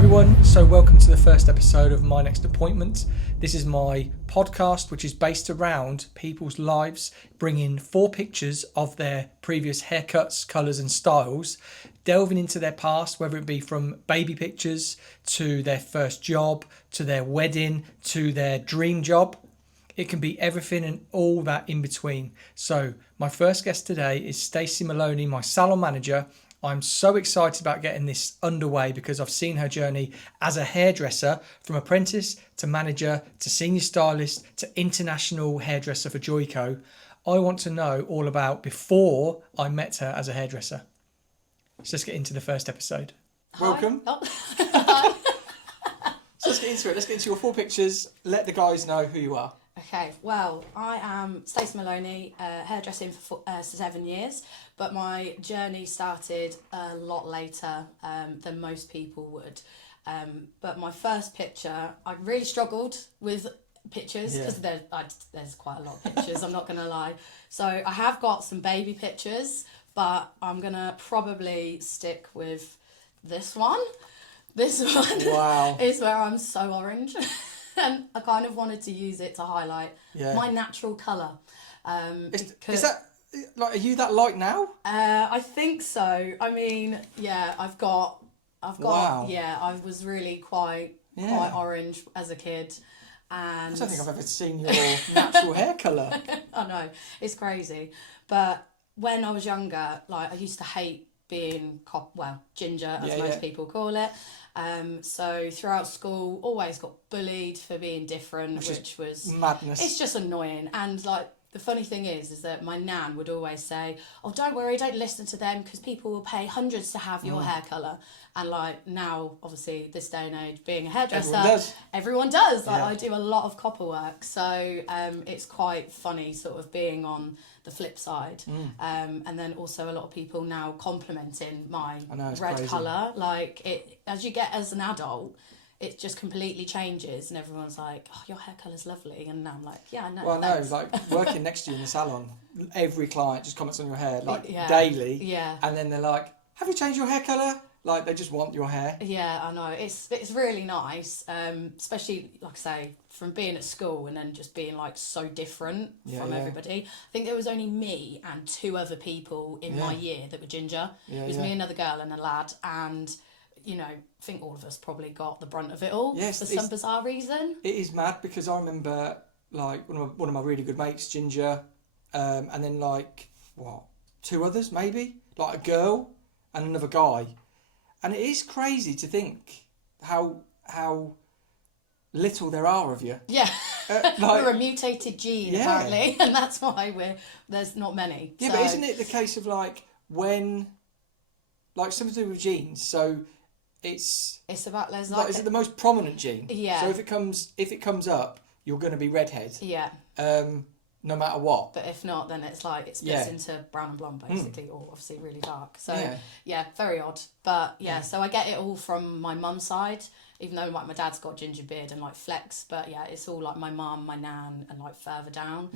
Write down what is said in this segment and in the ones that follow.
everyone, so welcome to the first episode of My Next Appointment. This is my podcast which is based around people's lives, bringing 4 pictures of their previous haircuts, colours and styles, delving into their past, whether it be from baby pictures to their first job, to their wedding, to their dream job. It can be everything and all that in between. So my first guest today is Stacie Moloney, my salon manager. I'm so excited about getting this underway because I've seen her journey as a hairdresser, from apprentice to manager to senior stylist to international hairdresser for Joico. I want to know all about before I met her as a hairdresser. So let's get into the first episode. Hi. Welcome. Oh. So let's get into it. Let's get into your 4 pictures. Let the guys know who you are. Okay, well, I am Stacie Moloney, hairdressing for 7 years, but my journey started a lot later than most people would. But my first picture, I really struggled with pictures because there's quite a lot of pictures, I'm not going to lie. So I have got some baby pictures, but I'm going to probably stick with this one. This one Wow. is where I'm so orange. And I kind of wanted to use it to highlight my natural colour. Is that, like, are you that light now? I think so. I mean, yeah, I've got, Wow. yeah, I was really quite orange as a kid. And I don't think I've ever seen your natural hair colour. I know, it's crazy. But when I was younger, like, I used to hate being ginger, as most people call it. So throughout school, always got bullied for being different, which was madness. It's just annoying. And like, the funny thing is that my nan would always say, "Oh, don't worry, don't listen to them because people will pay hundreds to have your hair colour." And like, now, obviously, this day and age, being a hairdresser, everyone does. Like, I do a lot of copper work, so it's quite funny, sort of being on the flip side. And then also a lot of people now complimenting my red colour. Like, it as you get as an adult, it just completely changes, and everyone's like, "Oh, your hair colour's lovely," and I'm like, "Yeah, I know." Well, no, like, working next to you in the salon, every client just comments on your hair, like, daily. Yeah. And then they're like, "Have you changed your hair colour?" Like, they just want your hair. Yeah, I know. It's really nice, especially, like I say, from being at school and then just being like so different from everybody. I think there was only me and 2 other people in my year that were ginger. It was me, another girl and a lad, and you know, I think all of us probably got the brunt of it all for some bizarre reason. It is mad because I remember, like, one of my really good mates, ginger, and then, like, 2 others maybe, like a girl and another guy. And it is crazy to think how little there are of you. Yeah. Like, we're a mutated gene, apparently, and that's why there's not many. Yeah, but isn't it the case of, like, when, like, something to do with genes, so it's about, there's like, is it the most prominent gene? Yeah. So if it comes up, you're going to be redhead. Yeah. No matter what. But if not, then it's like it splits into brown and blonde, basically, or obviously really dark. So very odd. But so I get it all from my mum's side, even though like my dad's got ginger beard and like flex. But yeah, it's all like my mum, my nan, and like further down.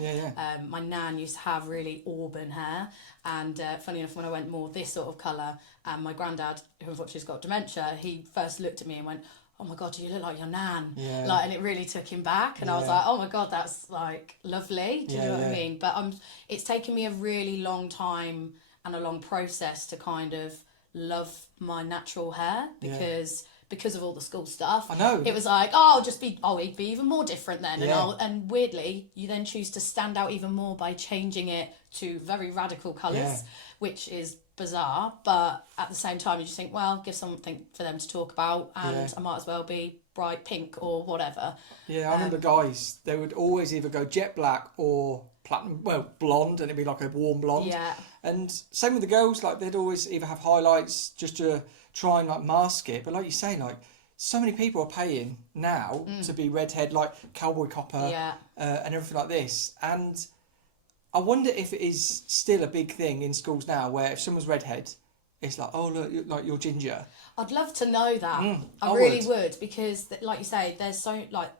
My nan used to have really auburn hair, and funny enough, when I went more this sort of colour, my granddad, who unfortunately has got dementia, he first looked at me and went, "Oh my God, you look like your nan." Like, and it really took him back, and I was like, "Oh my God, that's like lovely." Do you know what I mean? But it's taken me a really long time and a long process to kind of love my natural hair because of all the school stuff. I know. It was like, he'd be even more different then. And weirdly, you then choose to stand out even more by changing it to very radical colours, which is bizarre, but at the same time you just think, well, give something for them to talk about, and I might as well be bright pink or whatever. I remember guys, they would always either go jet black or platinum, blonde, and it'd be like a warm blonde. And same with the girls, like, they'd always either have highlights just to try and like mask it, but like you say, like, so many people are paying now to be redhead, like cowboy copper, and everything like this. And I wonder if it is still a big thing in schools now, where if someone's redhead, it's like, "Oh, look, you're ginger." I'd love to know that. I really would, because like you say, there's so, like,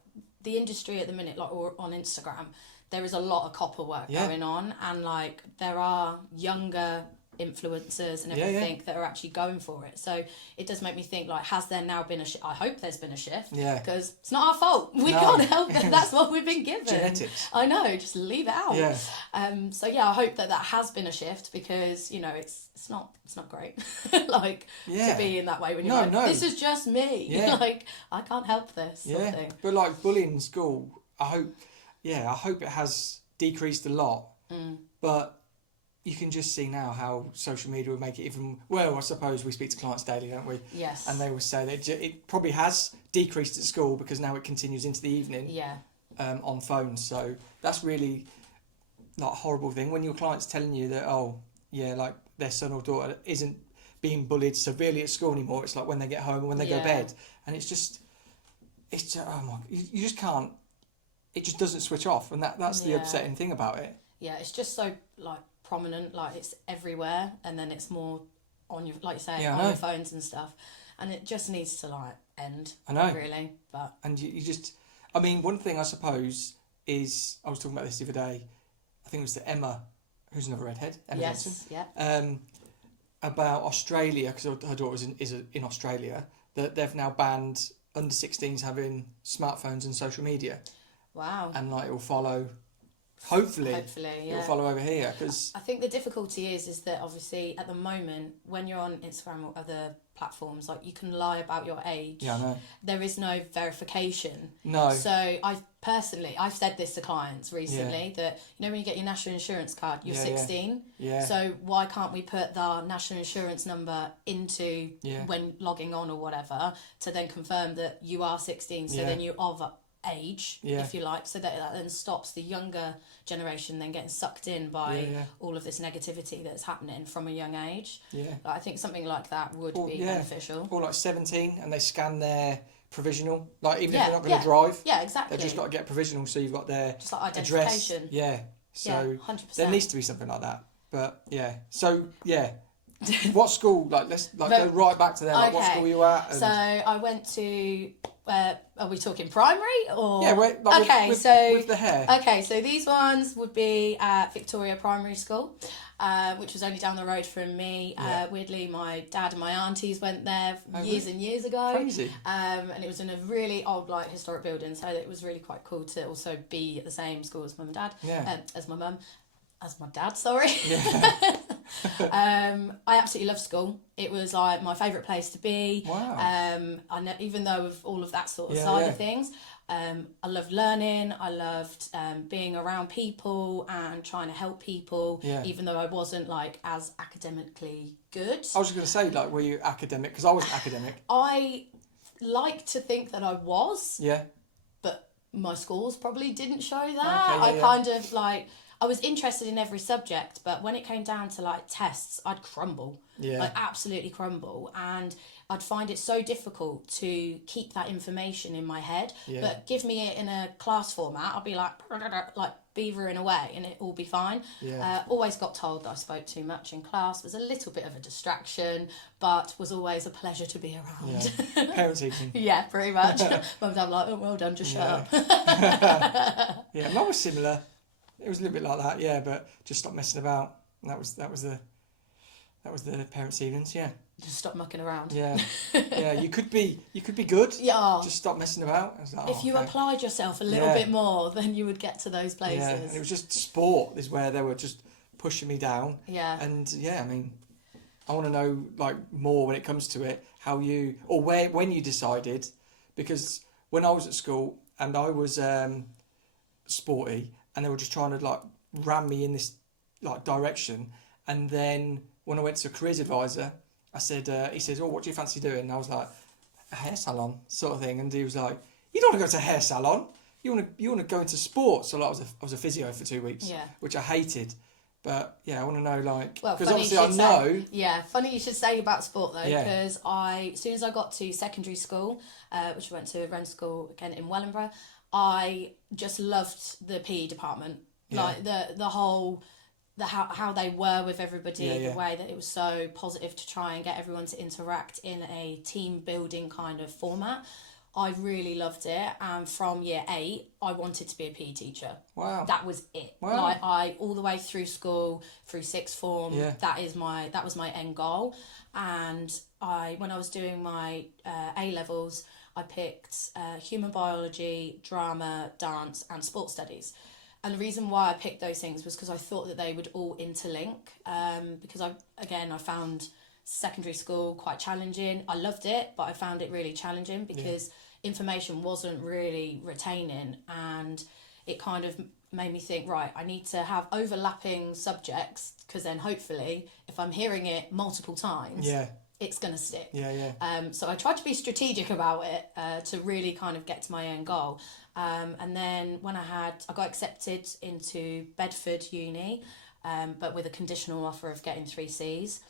the industry at the minute, like, or on Instagram, there is a lot of copper work going on, and like, there are younger influencers and everything that are actually going for it. So it does make me think, like, has there now been I hope there's been a shift, because it's not our fault, we can't help it, that's what we've been given. Genetics. I know, just leave it out. So yeah, I hope that has been a shift, because you know it's not great like to be in that way when you're this is just me, like I can't help this sort of thing. But like bullying in school, I hope it has decreased a lot, but you can just see now how social media will make it even... Well, I suppose we speak to clients daily, don't we? Yes. And they will say that it probably has decreased at school, because now it continues into the evening on phones. So that's really not a horrible thing. When your client's telling you that, like their son or daughter isn't being bullied severely at school anymore, it's like when they get home or when they go to bed. And it's just, oh my... You just can't... It just doesn't switch off. And that's the upsetting thing about it. Yeah, it's just so, like, prominent, like it's everywhere, and then it's more on your, like you say, on your phones and stuff, and it just needs to like end. I know, really. But and you just, I mean, one thing I suppose is, I was talking about this the other day, I think it was to Emma, who's another redhead, Emma Johnson, about Australia, because her daughter is in Australia, that they've now banned under 16s having smartphones and social media. Wow. And like it will follow. Hopefully, it'll follow over here. Cause I think the difficulty is that obviously at the moment, when you're on Instagram or other platforms, like you can lie about your age. Yeah, I know. There is no verification. No. So I've said this to clients recently that, you know, when you get your national insurance card, you're 16. Yeah. So why can't we put the national insurance number into when logging on or whatever, to then confirm that you are 16? So then you're of age, if you like, so that then stops the younger generation then getting sucked in by all of this negativity that's happening from a young age. I think something like that would be beneficial. Or like 17 and they scan their provisional, like even if they're not going to drive, exactly, they've just got to get a provisional, so you've got their just like identification address. So 100%. there needs to be something like that. But what school, like let's go right back to there, like what school were you at? So I went to are we talking primary or with the hair? Okay, so these ones would be at Victoria Primary School, which was only down the road from me. Weirdly, my dad and my aunties went there years and years ago. Crazy. And it was in a really old, like, historic building, so it was really quite cool to also be at the same school as mum and dad. As my mum. As my dad, sorry. I absolutely loved school. It was like my favourite place to be. Wow. Even though with all of that sort of side of things, I loved learning. I loved being around people and trying to help people. Even though I wasn't like as academically good. I was just going to say, like, were you academic? Because I wasn't academic. I like to think that I was. Yeah. But my scores probably didn't show that. I kind of like... I was interested in every subject, but when it came down to like tests, I'd crumble. Like absolutely crumble. And I'd find it so difficult to keep that information in my head. But give me it in a class format, I'll be like beavering away and it'll all be fine. Always got told that I spoke too much in class, was a little bit of a distraction, but was always a pleasure to be around. Parents evening. Pretty much. Mum and Dad were like, oh, well done, just shut up. Mine was similar. It was a little bit like that, but just stop messing about. And that was the parents' evenings, Just stop mucking around. You could be good. Yeah. Just stop messing about. Like, if you applied yourself a little bit more, then you would get to those places. Yeah, and it was just sport is where they were just pushing me down. Yeah. And I mean, I want to know like more when it comes to it, how you or when you decided, because when I was at school and I was sporty. And they were just trying to like ram me in this like direction. And then when I went to a careers advisor, I said, he says, "Oh, what do you fancy doing?" And I was like, "A hair salon sort of thing." And he was like, "You don't want to go to a hair salon. You want to go into sports." So like, I was a physio for 2 weeks, which I hated. But I want to know like because obviously I know. Funny you should say about sport though, because as soon as I got to secondary school, which I went to Wren School again in Wellingborough. I just loved the PE department, like the whole, how they were with everybody, the way that it was so positive to try and get everyone to interact in a team building kind of format. I really loved it, and from year 8 I wanted to be a PE teacher. Wow. That was it. Wow. Like, I all the way through school, through sixth form, that was my end goal. And when I was doing my A levels, I picked human biology, drama, dance, and sports studies. And the reason why I picked those things was because I thought that they would all interlink. Because I found secondary school quite challenging. I loved it, but I found it really challenging because information wasn't really retaining, and it kind of made me think, right, I need to have overlapping subjects, because then hopefully if I'm hearing it multiple times, it's going to stick. So I tried to be strategic about it to really kind of get to my own goal. And then when I got accepted into Bedford Uni, but with a conditional offer of getting 3 Cs.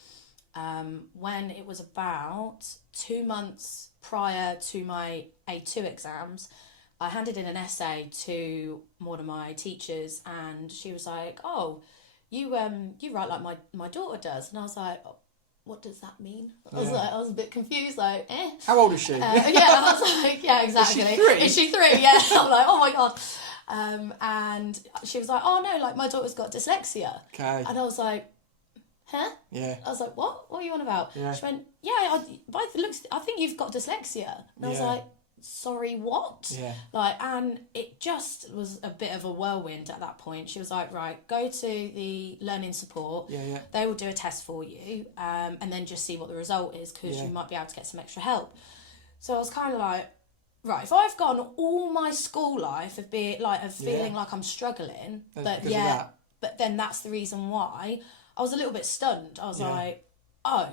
When it was about 2 months prior to my A2 exams, I handed in an essay to one of my teachers, and she was like, "Oh, you write like my daughter does," and I was like, "Oh, what does that mean?" I was a bit confused, like, eh. How old is she? I was like, yeah, exactly. Is she 3? Yeah. I'm like, oh my God. And she was like, "Oh no, like my daughter's got dyslexia." Okay. And I was like, huh? Yeah. I was like, what? What are you on about? Yeah. She went, yeah, by the looks, I think you've got dyslexia. And I was like, sorry, what? Yeah. Like, and it just was a bit of a whirlwind at that point. She was like, right, go to the learning support. Yeah. They will do a test for you, and then just see what the result is, because you might be able to get some extra help. So I was kind of like, right, if I've gone all my school life of feeling like I'm struggling, but then that's the reason why. I was a little bit stunned. I was like, oh,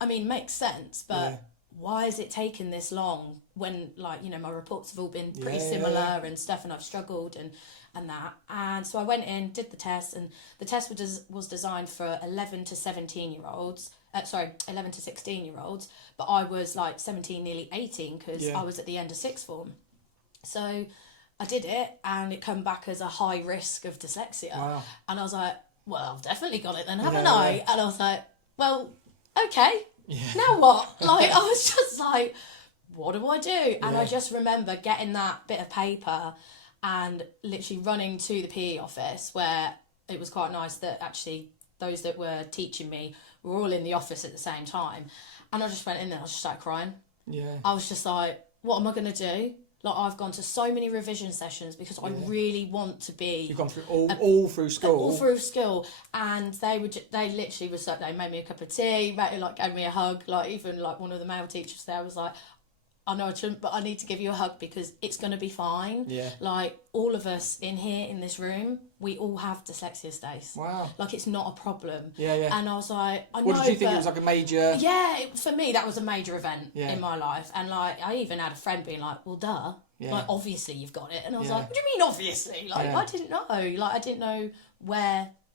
I mean, makes sense, but why is it taking this long when, like, you know, my reports have all been pretty similar and stuff, and I've struggled and that. And so I went in, did the test, and the test was designed for 11 to 17-year-olds. 11 to 16-year-olds, but I was like 17, nearly 18, because I was at the end of sixth form. So I did it, and it come back as a high risk of dyslexia. Wow. And I was like, well, I've definitely got it then, haven't I? And I was like, well, okay, now what? Like, I was just like, what do I do? And I just remember getting that bit of paper and literally running to the PE office, where it was quite nice that actually those that were teaching me were all in the office at the same time. And I just went in there and I just started crying. Yeah. I was just like, what am I going to do? Like, I've gone to so many revision sessions because I really want to be... You've gone through all through school. All through school. And they literally was like, they made me a cup of tea, gave me a hug. Like, even like one of the male teachers there was like, I know I shouldn't, but I need to give you a hug because it's going to be fine. Yeah. Like, all of us in here, in this room, we all have dyslexia, Stace. Wow. Like, it's not a problem. Yeah. And I was like, I know, what did you think it was like a major... Yeah, for me, that was a major event in my life. And, like, I even had a friend being like, well, duh. Yeah. Like, obviously you've got it. And I was like, what do you mean, obviously? Like, I didn't know. Like, I didn't know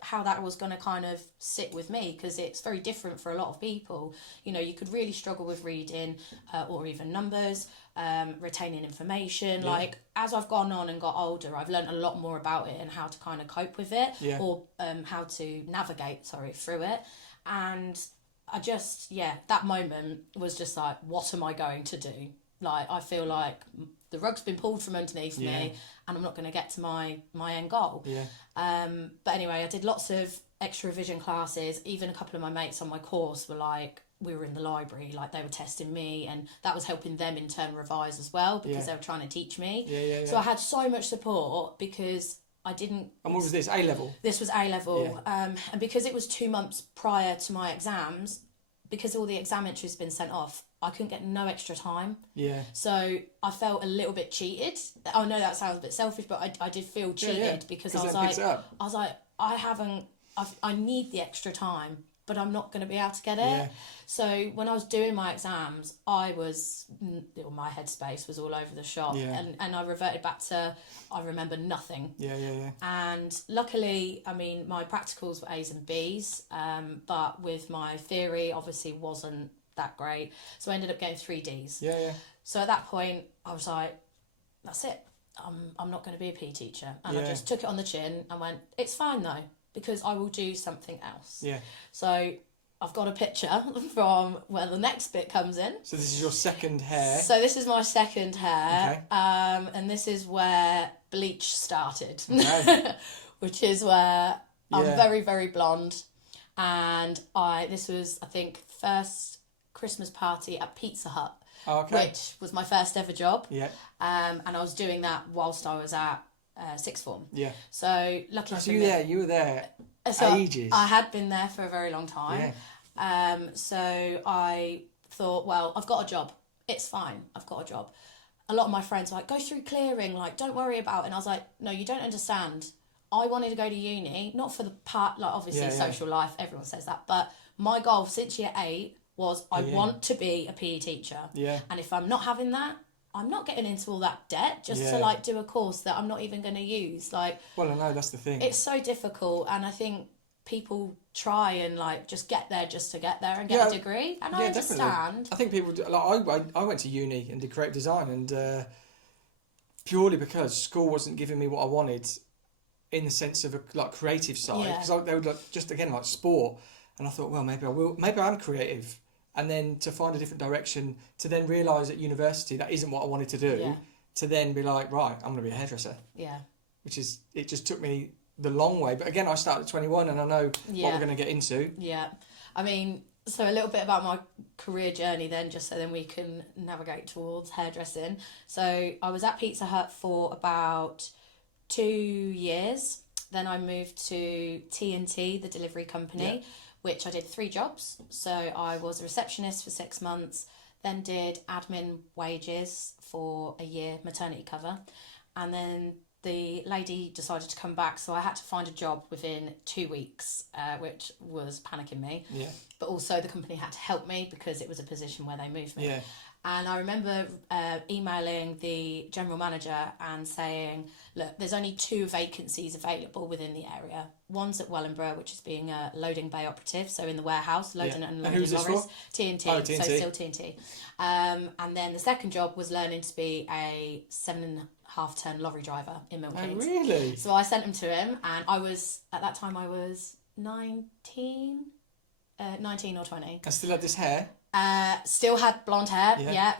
how that was going to kind of sit with me, because it's very different for a lot of people. You know, you could really struggle with reading or even numbers, retaining information. Like, as I've gone on and got older, I've learned a lot more about it and how to kind of cope with it or how to navigate through it. And I just, that moment was just like, what am I going to do? Like, I feel like the rug's been pulled from underneath me, and I'm not going to get to my end goal. Yeah. But anyway, I did lots of extra revision classes. Even a couple of my mates on my course were like, we were in the library, like they were testing me, and that was helping them in turn revise as well, because they were trying to teach me. Yeah. So I had so much support because I didn't... And what was this, A-level? This was A-level. Yeah. And because it was 2 months prior to my exams, because all the exam entries had been sent off, I couldn't get no extra time. Yeah. So I felt a little bit cheated. I know that sounds a bit selfish, but I did feel cheated because I was like, I need the extra time, but I'm not going to be able to get it. Yeah. So when I was doing my exams, my headspace was all over the shop. Yeah. And I reverted back to, I remember nothing. Yeah. And luckily, I mean, my practicals were A's and B's, but with my theory, obviously wasn't that great. So I ended up getting 3 Ds. Yeah. So at that point, I was like, that's it. I'm not going to be a PE teacher. And I just took it on the chin and went, it's fine though, because I will do something else. Yeah. So I've got a picture from where the next bit comes in. So this is your second hair. So this is my second hair. Okay. And this is where bleach started. Okay. Which is where I'm very, very blonde. And this was, I think, first Christmas party at Pizza Hut. Okay. Which was my first ever job. Yeah. And I was doing that whilst I was at sixth form. Yeah. So luckily for me, you were there ages. I had been there for a very long time. Yeah. So I thought, well, I've got a job. It's fine. I've got a job. A lot of my friends were like, go through clearing, like, don't worry about it. And I was like, no, you don't understand. I wanted to go to uni, not for the part, like, obviously social life, everyone says that. But my goal since year 8 was I want to be a PE teacher. Yeah. And if I'm not having that, I'm not getting into all that debt just to like do a course that I'm not even going to use. Like, well, I know that's the thing. It's so difficult, and I think people try and like just get there just to get there and get a degree. And I understand. Definitely. I think people do, like I went to uni and did creative design, and purely because school wasn't giving me what I wanted in the sense of a like creative side, because they would like just again like sport, and I thought, well, maybe I will, maybe I'm creative. And then to find a different direction, to then realise at university that isn't what I wanted to do, to then be like, right, I'm going to be a hairdresser. Yeah. Which is, it just took me the long way. But again, I started at 21 and I know what we're going to get into. Yeah. I mean, so a little bit about my career journey then, just so then we can navigate towards hairdressing. So I was at Pizza Hut for about 2 years. Then I moved to T&T, the delivery company. Yeah. Which I did 3 jobs. So I was a receptionist for 6 months, then did admin wages for a year, maternity cover. And then the lady decided to come back, so I had to find a job within 2 weeks, which was panicking me. Yeah. But also the company had to help me because it was a position where they moved me. Yeah. And I remember emailing the general manager and saying, look, there's only 2 vacancies available within the area. One's at Wellingborough, which is being a loading bay operative, so in the warehouse, loading and unloading lorries. T&T, so still T&T. And then the second job was learning to be a 7.5-ton lorry driver in Milton Keynes. Oh, really? So I sent him to him, and at that time I was 19 or 20. I still had this hair? Still had blonde hair,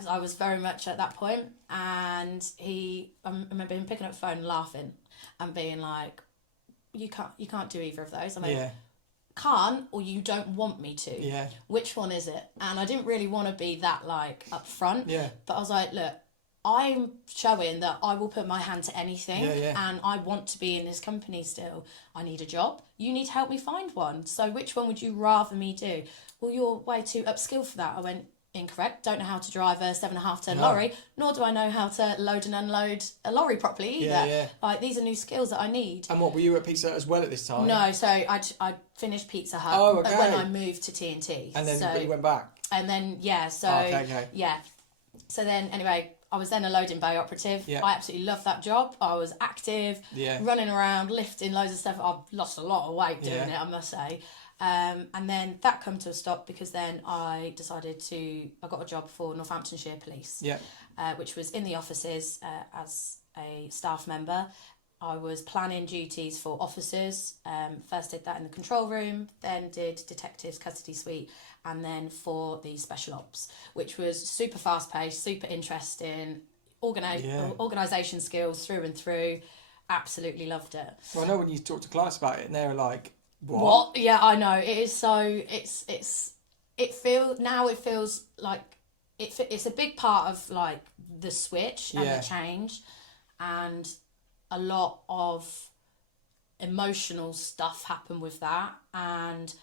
I was very much at that point. And I remember him picking up the phone and laughing and being like, you can't do either of those. I mean, can't, or you don't want me to. Yeah. Which one is it? And I didn't really want to be that like upfront. Yeah. But I was like, look, I'm showing that I will put my hand to anything, and I want to be in this company still. I need a job. You need to help me find one. So which one would you rather me do? Well, you're way too upskilled for that. I went, incorrect. Don't know how to drive a 7.5-ton lorry, nor do I know how to load and unload a lorry properly either. Yeah, yeah. Like, these are new skills that I need. And what, were you at Pizza Hut as well at this time? No, so I'd finished Pizza Hut when I moved to T&T. And then you went back? And then, So then, anyway, I was then a loading bay operative. Yeah. I absolutely loved that job. I was active, running around, lifting loads of stuff. I've lost a lot of weight doing it, I must say. And then that come to a stop because then I got a job for Northamptonshire Police, which was in the offices as a staff member. I was planning duties for officers. First did that in the control room, then did detectives, custody suite, and then for the special ops, which was super fast paced, super interesting, organisation skills through and through. Absolutely loved it. Well, I know when you talk to clients about it and they're like, what? Yeah, I know. It is so. It feels like it's a big part of like the switch and the change, and a lot of emotional stuff happened with that, and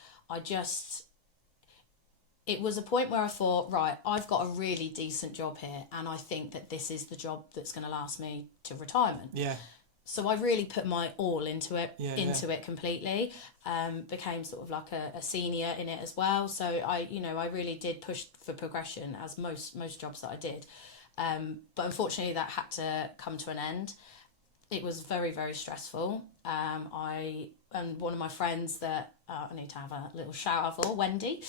it was a point where I thought, right, I've got a really decent job here, and I think that this is the job that's going to last me to retirement. Yeah. So I really put my all into it, it completely. Became sort of like a senior in it as well. So I really did push for progression, as most jobs that I did. But unfortunately, that had to come to an end. It was very, very stressful. And one of my friends that I need to have a little shout out for, Wendy.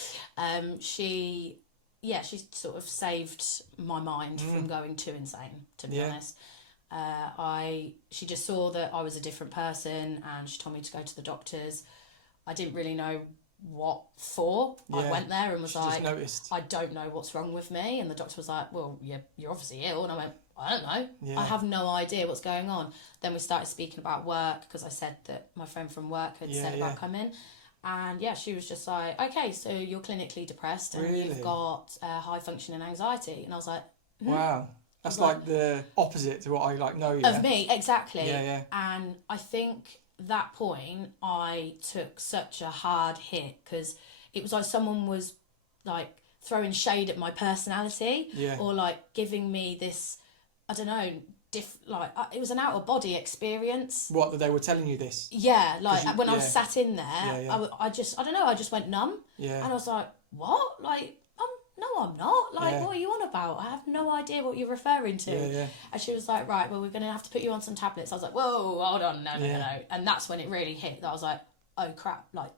She sort of saved my mind from going too insane, to be honest. She just saw that I was a different person, and she told me to go to the doctors. I didn't really know what for. I went there and was she like, just noticed. I don't know what's wrong with me. And the doctor was like, well, you're obviously ill. And I went, I don't know. Yeah. I have no idea what's going on. Then we started speaking about work, because I said that my friend from work had said about coming. And she was just like, okay, so you're clinically depressed and you've got high functioning anxiety. And I was like, wow. That's like the opposite to what I know. Of me, exactly. Yeah. And I think that point I took such a hard hit, because it was like someone was like throwing shade at my personality, or like giving me this, I don't know, it was an out of body experience. What, that they were telling you this? Yeah, like when I was sat in there, I don't know, I just went numb. Yeah. And I was like, what? Like, I'm not. Like, what are you on about? I have no idea what you're referring to. Yeah. And she was like, right, well, we're going to have to put you on some tablets. I was like, whoa, hold on, no. And that's when it really hit. That I was like, oh, crap, like,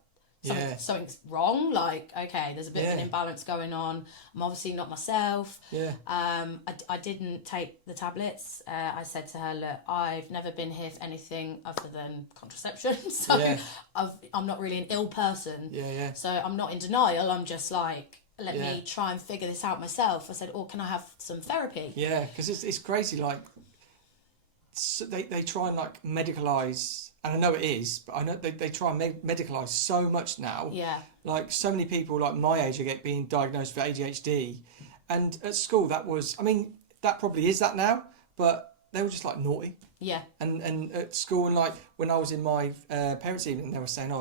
something's wrong. Like, okay, there's a bit of an imbalance going on. I'm obviously not myself. Yeah. I didn't take the tablets. I said to her, look, I've never been here for anything other than contraception. So I'm not really an ill person. Yeah. So I'm not in denial. I'm just like, let me try and figure this out myself. I said, can I have some therapy? Yeah, because it's crazy. Like, so they try and like medicalise, and I know it is, but I know they try and medicalise so much now. Yeah. Like, so many people like my age are being diagnosed with ADHD, and at school that probably is that now, but they were just like naughty. Yeah. And at school, and like when I was in my parents' evening, they were saying,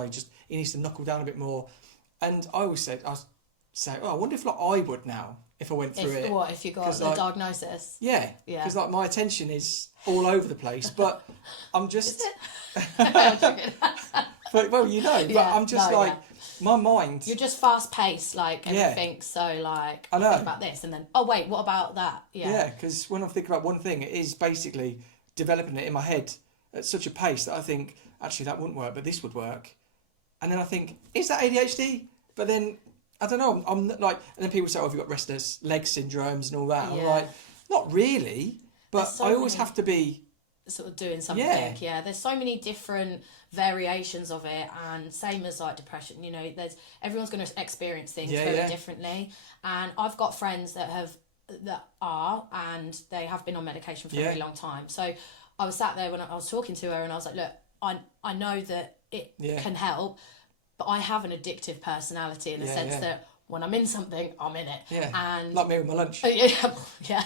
he needs to knuckle down a bit more, and I always said, I wonder if like I would now if I went through it. What, if you got the diagnosis? Yeah. Because like my attention is all over the place, but I'm just. But well, but I'm just my mind. You're just fast paced, like everything. So like, I know. Think about this, and then wait, what about that? Yeah. Yeah, because when I think about one thing, it is basically developing it in my head at such a pace that I think actually that wouldn't work, but this would work, and then I think, is that ADHD? But then. I don't know, I'm like, and then people say, have you got restless leg syndromes and all that? I'm like, not really, but I always have to be... sort of doing something, There's so many different variations of it, and same as like depression, everyone's going to experience things very differently. And I've got friends that are, and they have been on medication for a very long time. So I was sat there when I was talking to her, and I was like, look, I know that it can help, but I have an addictive personality in the sense that when I'm in something, I'm in it. Yeah. And like me with my lunch. Yeah.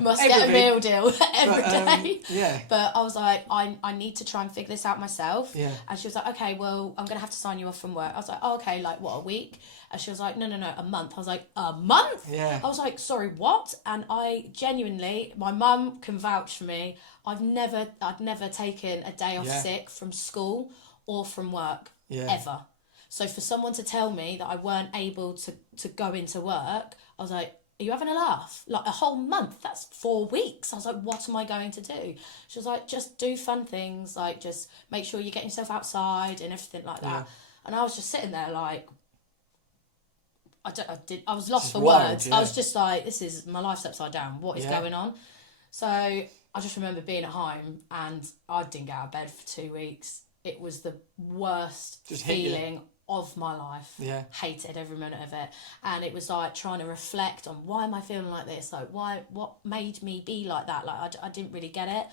Must get a meal deal every day. Yeah. But I was like, I need to try and figure this out myself. Yeah. And she was like, okay, well, I'm going to have to sign you off from work. I was like, oh, okay, like what, a week? And she was like, no, a month. I was like, a month? Yeah. I was like, sorry, what? And I genuinely, my mum can vouch for me, I'd never taken a day off sick from school or from work. Yeah. Ever. So for someone to tell me that I weren't able to go into work, I was like, are you having a laugh? Like, a whole month, that's 4 weeks. I was like, what am I going to do? She was like, just do fun things, like just make sure you're getting yourself outside and everything like that. Yeah. And I was just sitting there like, I was lost for words. Yeah. I was just like, my life's upside down. What is going on? So I just remember being at home, and I didn't get out of bed for 2 weeks. It was the worst feeling of my life. Yeah. Hated every minute of it. And it was like trying to reflect on, why am I feeling like this? Like, what made me be like that? Like, I didn't really get it.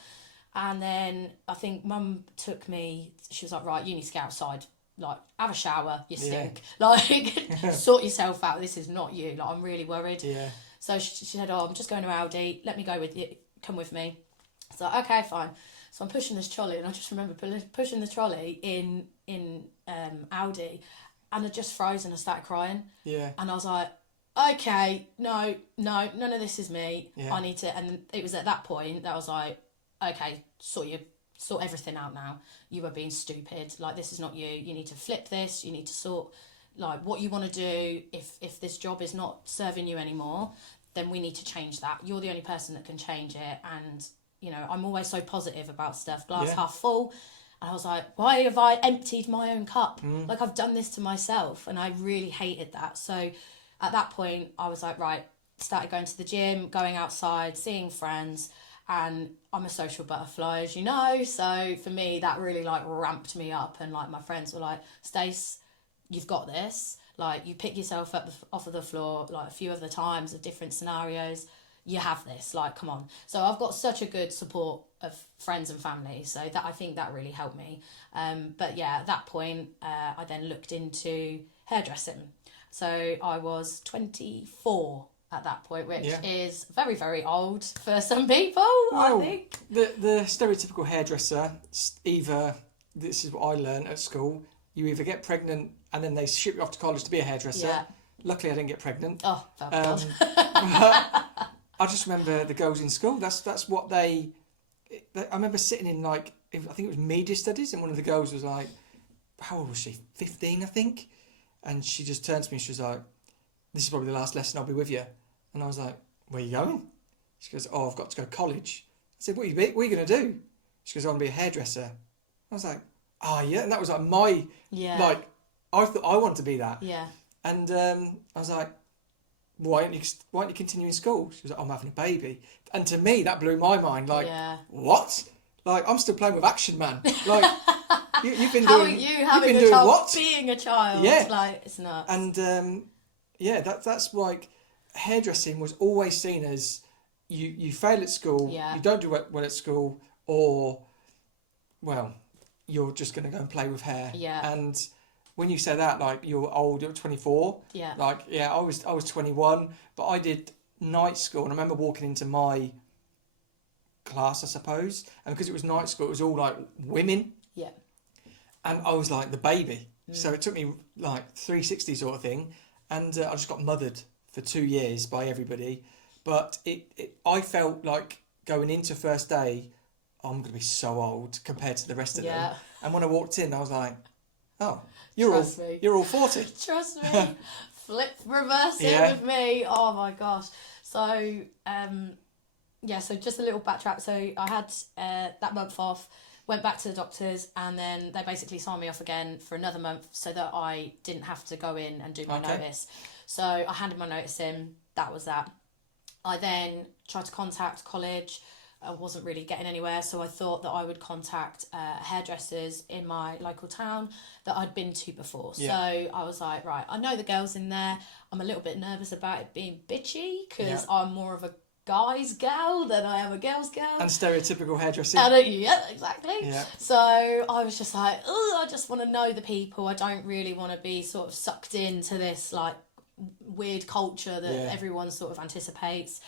And then I think Mum took me, she was like, right, you need to get outside. Like, have a shower, you stink. Like, sort yourself out. This is not you. Like, I'm really worried. Yeah. So she said, I'm just going to Aldi. Let me go with you. Come with me. So, okay, fine. So I'm pushing this trolley, and I just remember pushing the trolley in Aldi, and I just froze and I started crying. Yeah. And I was like, okay, no, none of this is me. Yeah. I need to. And it was at that point that I was like, okay, sort everything out now. You are being stupid. Like, this is not you. You need to flip this. You need to sort like what you want to do. If this job is not serving you anymore, then we need to change that. You're the only person that can change it. And I'm always so positive about stuff, glass half full. And I was like, why have I emptied my own cup? Like, I've done this to myself. And I really hated that. So at that point, I was like, right, started going to the gym, going outside, seeing friends. And I'm a social butterfly, as you know. So for me, that really like ramped me up. And like my friends were like, Stace, you've got this. Like, you pick yourself up off of the floor, like, a few other times of different scenarios. You have this, like, come on. So I've got such a good support of friends and family. So that, I think that really helped me. But yeah, at that point, I then looked into hairdressing. So I was 24 at that point, which is very, very old for some people, I think. The stereotypical hairdresser, either, this is what I learned at school, you either get pregnant and then they ship you off to college to be a hairdresser. Yeah. Luckily, I didn't get pregnant. Oh, thank God. I just remember the girls in school, that's what I remember sitting in, like, I think it was media studies, and one of the girls was like, how old was she? 15, I think? And she just turned to me and she was like, this is probably the last lesson I'll be with you. And I was like, where are you going? She goes, oh, I've got to go to college. I said, what are you going to do? She goes, I want to be a hairdresser. I was like, oh, yeah. And that was like my, like, I thought I wanted to be that. Yeah. And I was like, why aren't you continuing school? She was like, I'm having a baby. And to me, that blew my mind. Like, what? Like, I'm still playing with Action Man. Like, you've been How doing... are you having a child, what? Being a child? Yeah. Like, it's nuts. And, that's like... Hairdressing was always seen as you fail at school, you don't do well at school, or, well, you're just going to go and play with hair. Yeah. And when you say that, like, you're old, you're 24. Yeah. Like, I was 21, but I did night school, and I remember walking into my class, I suppose, and because it was night school, it was all, like, women. Yeah. And I was, like, the baby. So it took me, like, 360 sort of thing, and I just got mothered for 2 years by everybody. But I felt like going into first day, I'm going to be so old compared to the rest of them. And when I walked in, I was like, oh, you're all 40. Trust me. Reverse it with me. Oh my gosh. So, so just a little backtrack. So I had that month off, went back to the doctors, and then they basically signed me off again for another month so that I didn't have to go in and do my notice. So I handed my notice in. That was that. I then tried to contact college. I wasn't really getting anywhere, so I thought that I would contact hairdressers in my local town that I'd been to before. So I was like, right, I know the girls in there. I'm a little bit nervous about it being bitchy because I'm more of a guy's gal than I am a girl's gal. And stereotypical hairdressing. Yeah, exactly. Yeah. So I was just like, I just want to know the people. I don't really want to be sort of sucked into this, like, weird culture that everyone sort of anticipates,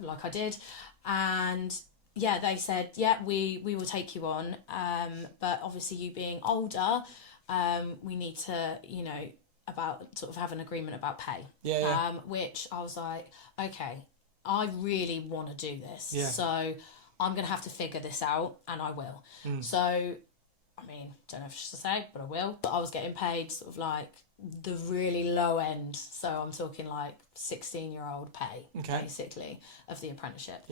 like I did. And they said, we will take you on, but obviously you being older, we need to, about sort of have an agreement about pay. Which I was like, okay, I really want to do this, so I'm gonna have to figure this out, and I will. So I mean, don't know if I should say, but I will. But I was getting paid sort of like the really low end, so I'm talking like 16-year-old pay, basically, of the apprenticeship.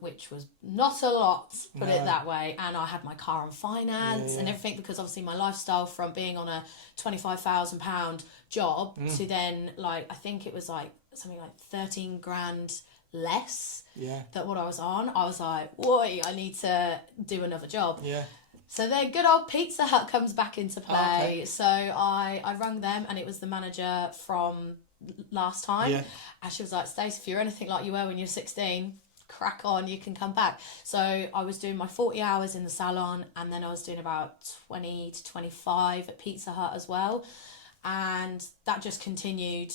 Which was not a lot, put it that way. And I had my car on finance and everything, because obviously my lifestyle from being on a £25,000 job to then, like, I think it was like something like 13 grand less than what I was on. I was like, boy, I need to do another job. So then good old Pizza Hut comes back into play. So I rang them, and it was the manager from last time. And she was like, Stace, if you're anything like you were when you're 16, crack on, you can come back. So I was doing my 40 hours in the salon, and then I was doing about 20 to 25 at Pizza Hut as well. And that just continued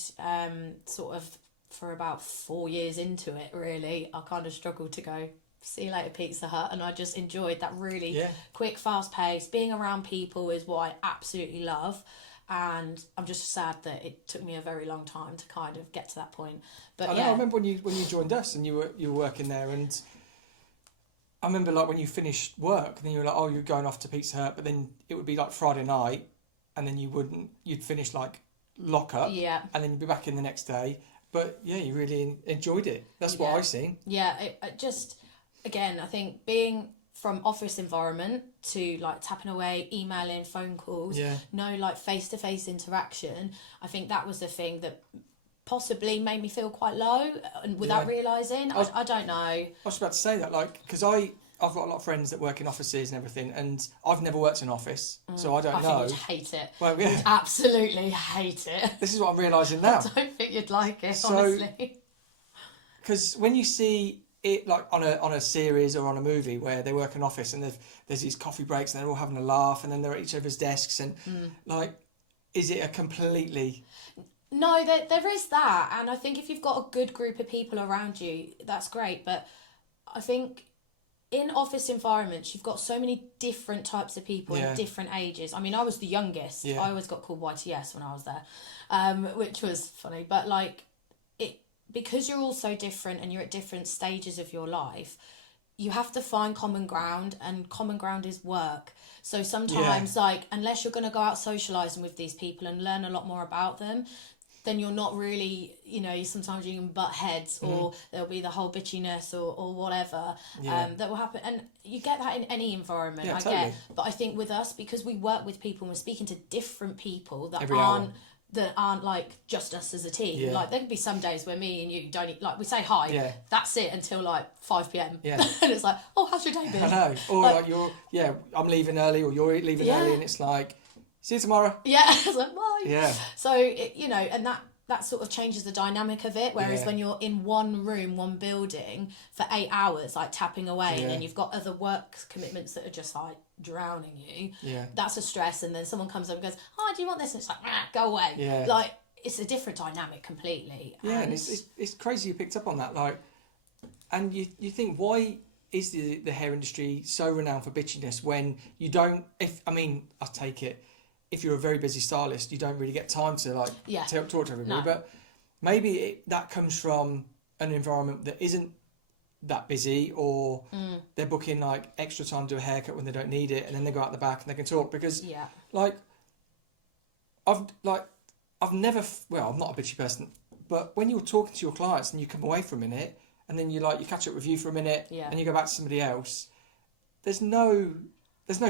sort of for about 4 years into it, really. I kind of struggled to go, see you later, Pizza Hut, and I just enjoyed that really quick, fast pace. Being around people is what I absolutely love, and I'm just sad that it took me a very long time to kind of get to that point. But I remember when you joined us and you were working there, and I remember like when you finished work, and then you were like, oh, you're going off to Pizza Hut, but then it would be like Friday night, and then you'd finish like lock up, and then you'd be back in the next day. But you really enjoyed it. That's what I've seen. It just, again, I think being from office environment to like tapping away, emailing, phone calls, no like face-to-face interaction, I think that was the thing that possibly made me feel quite low, and without realising. I don't know. I was about to say that, like, because I I've got a lot of friends that work in offices and everything, and I've never worked in an office, so I don't know. I think you'd hate it. Well, yeah. You'd absolutely hate it. This is what I'm realising now. I don't think you'd like it, honestly. Because when you see it like on a series or on a movie where they work in an office and there's these coffee breaks and they're all having a laugh and then they're at each other's desks and like, is it a completely... No, there is that, and I think if you've got a good group of people around you, that's great, but I think in office environments, you've got so many different types of people in different ages. I mean, I was the youngest. Yeah. I always got called YTS when I was there, which was funny, but like, because you're all so different and you're at different stages of your life, you have to find common ground, and common ground is work. So sometimes, like, unless you're going to go out socialising with these people and learn a lot more about them, then you're not really, sometimes you can butt heads, or there'll be the whole bitchiness or whatever that will happen. And you get that in any environment, get. But I think with us, because we work with people and we're speaking to different people that aren't like just us as a team. Yeah. Like there could be some days where me and you don't we say hi, that's it until like 5 p.m. Yeah. And it's like, oh, how's your day been? I know. Or like I'm leaving early, or you're leaving early, and it's like, see you tomorrow. Yeah, it's like, bye. Yeah. So and that sort of changes the dynamic of it. Whereas when you're in one room, one building for 8 hours, like tapping away, and then you've got other work commitments that are just like drowning you. Yeah. That's a stress. And then someone comes up and goes, "Oh, do you want this?" And it's like, go away. Yeah. Like it's a different dynamic completely. Yeah, and it's crazy you picked up on that. Like, and you think, why is the hair industry so renowned for bitchiness when you don't? I take it. If you're a very busy stylist, you don't really get time to talk to everybody. No. But maybe that comes from an environment that isn't that busy, or they're booking like extra time to do a haircut when they don't need it, and then they go out the back and they can talk. Because I've never, I'm not a bitchy person, but when you're talking to your clients and you come away for a minute and then you catch up with you for a minute and you go back to somebody else, there's no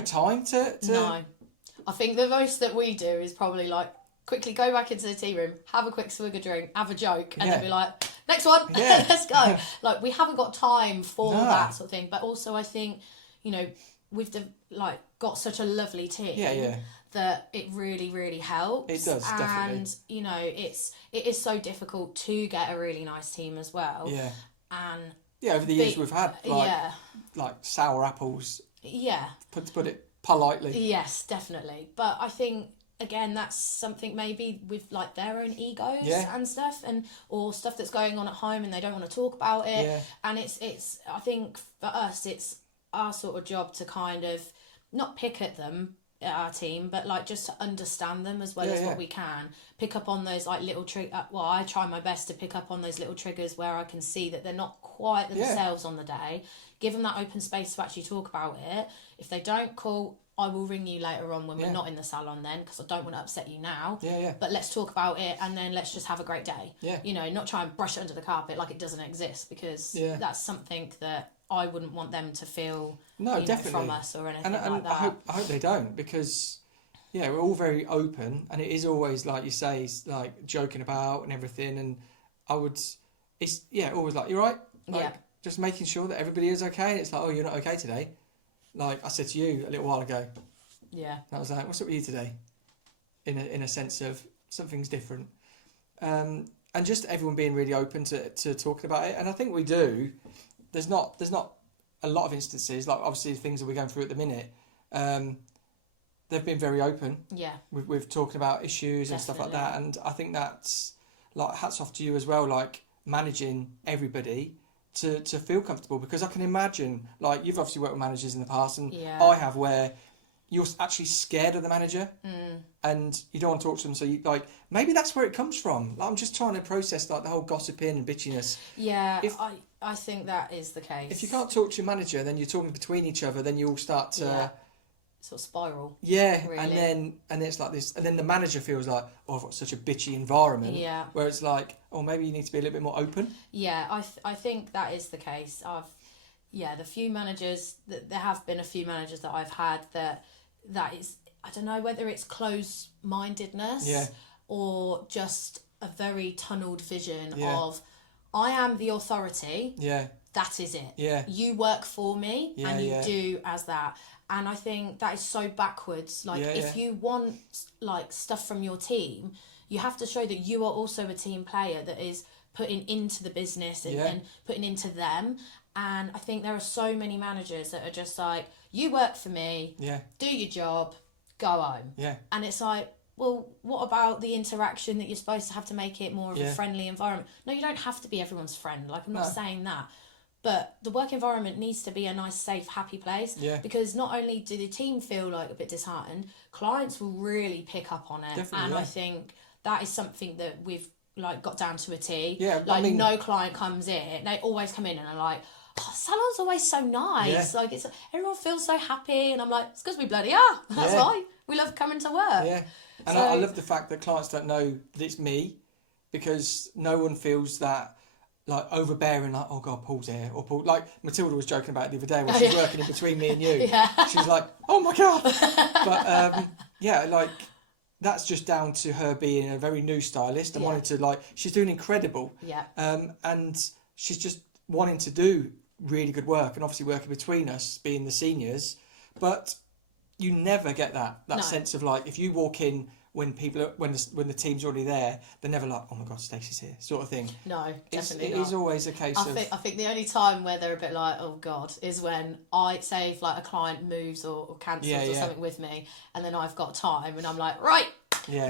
time to... No. I think the most that we do is probably like quickly go back into the tea room, have a quick swig of drink, have a joke, and then be like, next one, let's go. Like, we haven't got time for that sort of thing. But also, I think, we've got such a lovely team that it really, really helps. It does, definitely. And, it is so difficult to get a really nice team as well. Yeah. And over the years we've had like sour apples. Yeah. To put it politely. Yes, definitely. But I think, again, that's something maybe with like their own egos and stuff, or stuff that's going on at home and they don't want to talk about it. Yeah. And it's I think for us, it's our sort of job to kind of not pick at them, at our team, but like just to understand them as well as what we can. Pick up on those like little I try my best to pick up on those little triggers where I can see that they're not quite themselves on the day. Give them that open space to actually talk about it. If they don't, cool, I will ring you later on when we're not in the salon then, because I don't want to upset you now. But let's talk about it, and then let's just have a great day. Not try and brush it under the carpet like it doesn't exist, because that's something that I wouldn't want them to feel definitely from us or anything like that. I hope they don't, because we're all very open, and it is always, like you say, like joking about and everything. And always like, you're right. Like, just making sure that everybody is okay. And it's like, oh, you're not okay today. Like I said to you a little while ago. Yeah. And I was like, what's up with you today? In a sense of something's different. And just everyone being really open to talking about it. And I think we do. There's not a lot of instances, like obviously the things that we're going through at the minute. They've been very open. Yeah. With talking about issues and stuff like that. And I think that's like hats off to you as well, like managing everybody to feel comfortable, because I can imagine, like, you've obviously worked with managers in the past, and I have, where you're actually scared of the manager and you don't want to talk to them, so you like, maybe that's where it comes from. Like, I'm just trying to process like the whole gossiping and bitchiness. I think that is the case. If you can't talk to your manager, then you're talking between each other, then you all start to sort of spiral. Really. and then it's like this, and then the manager feels like, oh, I've got such a bitchy environment. Yeah. Where it's like, oh, maybe you need to be a little bit more open. Yeah, I think that is the case. The few managers there have been a few managers that I've had that is, I don't know whether it's close-mindedness or just a very tunnelled vision of, I am the authority. Yeah. that is it. Yeah. You work for me, and you yeah. do as that. And I think that is so backwards. Like, if you want, like, stuff from your team, you have to show that you are also a team player that is putting into the business and putting into them. And I think there are so many managers that are just like, you work for me, do your job, go home. Yeah. And it's like, well, what about the interaction that you're supposed to have to make it more of a friendly environment? No, you don't have to be everyone's friend. Like, I'm not saying that. But the work environment needs to be a nice, safe, happy place. Yeah. Because not only do the team feel like a bit disheartened, clients will really pick up on it. Definitely, and I think that is something that we've, like, got down to a T. Yeah, like, I mean, no client comes in. They always come in and are like, oh, salon's always so nice. Yeah. Like, it's everyone feels so happy. And I'm like, it's because we bloody are. That's why. We love coming to work. Yeah. And so, I love the fact that clients don't know that it's me, because no one feels that, like, overbearing, like, oh God, Paul's here, or Paul, like Matilda was joking about it the other day when she's working in between me and you. She's like, oh my God. But like, that's just down to her being a very new stylist and wanting to, like, she's doing incredible. Yeah. And she's just wanting to do really good work, and obviously working between us, being the seniors. But you never get that sense of, like, if you walk in when the team's already there, they're never like, oh my God, Stacey's here, sort of thing. No, definitely not. It is always a case of... I think the only time where they're a bit like, oh God, is when I say if, like, a client moves or cancels or something with me, and then I've got time and I'm like, right,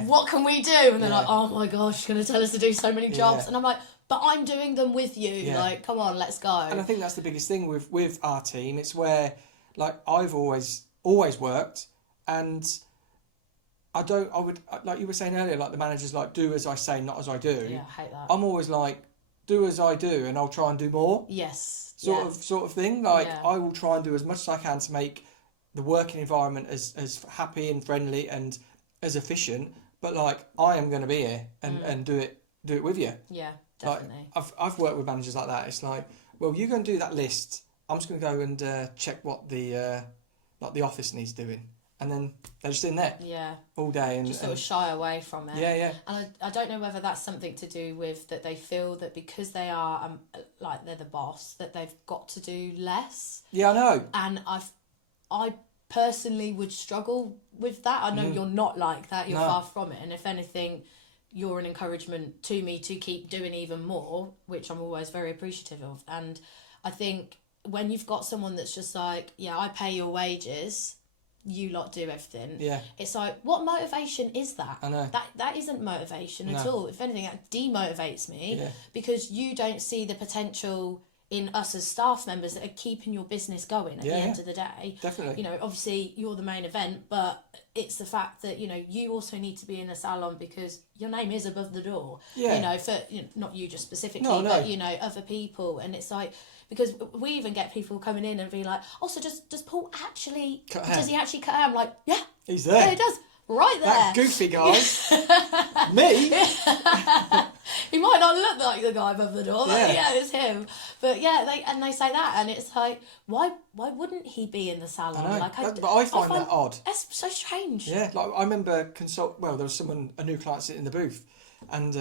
what can we do? And they're like, oh my gosh, you're going to tell us to do so many jobs. And I'm like, but I'm doing them with you. Like, come on, let's go. And I think that's the biggest thing with our team. It's where, like, I've always worked, and I would, like you were saying earlier, like, the manager's like, do as I say, not as I do. Yeah, I hate that. I'm always like, do as I do, and I'll try and do more. Yes. Sort of thing. Like, I will try and do as much as I can to make the working environment as happy and friendly and as efficient. But, like, I am going to be here and do it with you. Yeah, definitely. Like, I've worked with managers like that. It's like, well, you go and do that list. I'm just going to go and check what the office needs doing. And then they're just in there all day. And just sort of shy away from it. Yeah. And I don't know whether that's something to do with that they feel that because they are, like, they're the boss, that they've got to do less. Yeah, I know. And I personally would struggle with that. I know you're not like that. You're far from it. And if anything, you're an encouragement to me to keep doing even more, which I'm always very appreciative of. And I think when you've got someone that's just like, yeah, I pay your wages, you lot do everything. Yeah. It's like, what motivation is that? I know. That isn't motivation at all. If anything, that demotivates me because you don't see the potential in us as staff members that are keeping your business going at the end of the day. Definitely. You know, obviously you're the main event, but it's the fact that, you know, you also need to be in a salon because your name is above the door. Yeah. You know, for not you just specifically, but, you know, other people. And it's like, because we even get people coming in and be like, oh, so does Paul actually, does he actually cut hair? I'm like, yeah. He's there. Yeah, he does. Right there. That goofy guy. Me? He might not look like the guy above the door, but yeah, it's him. But yeah, they say that, and it's like, why wouldn't he be in the salon? I know. Like, but I find that odd. That's so strange. Yeah, like I remember there was a new client sitting in the booth, and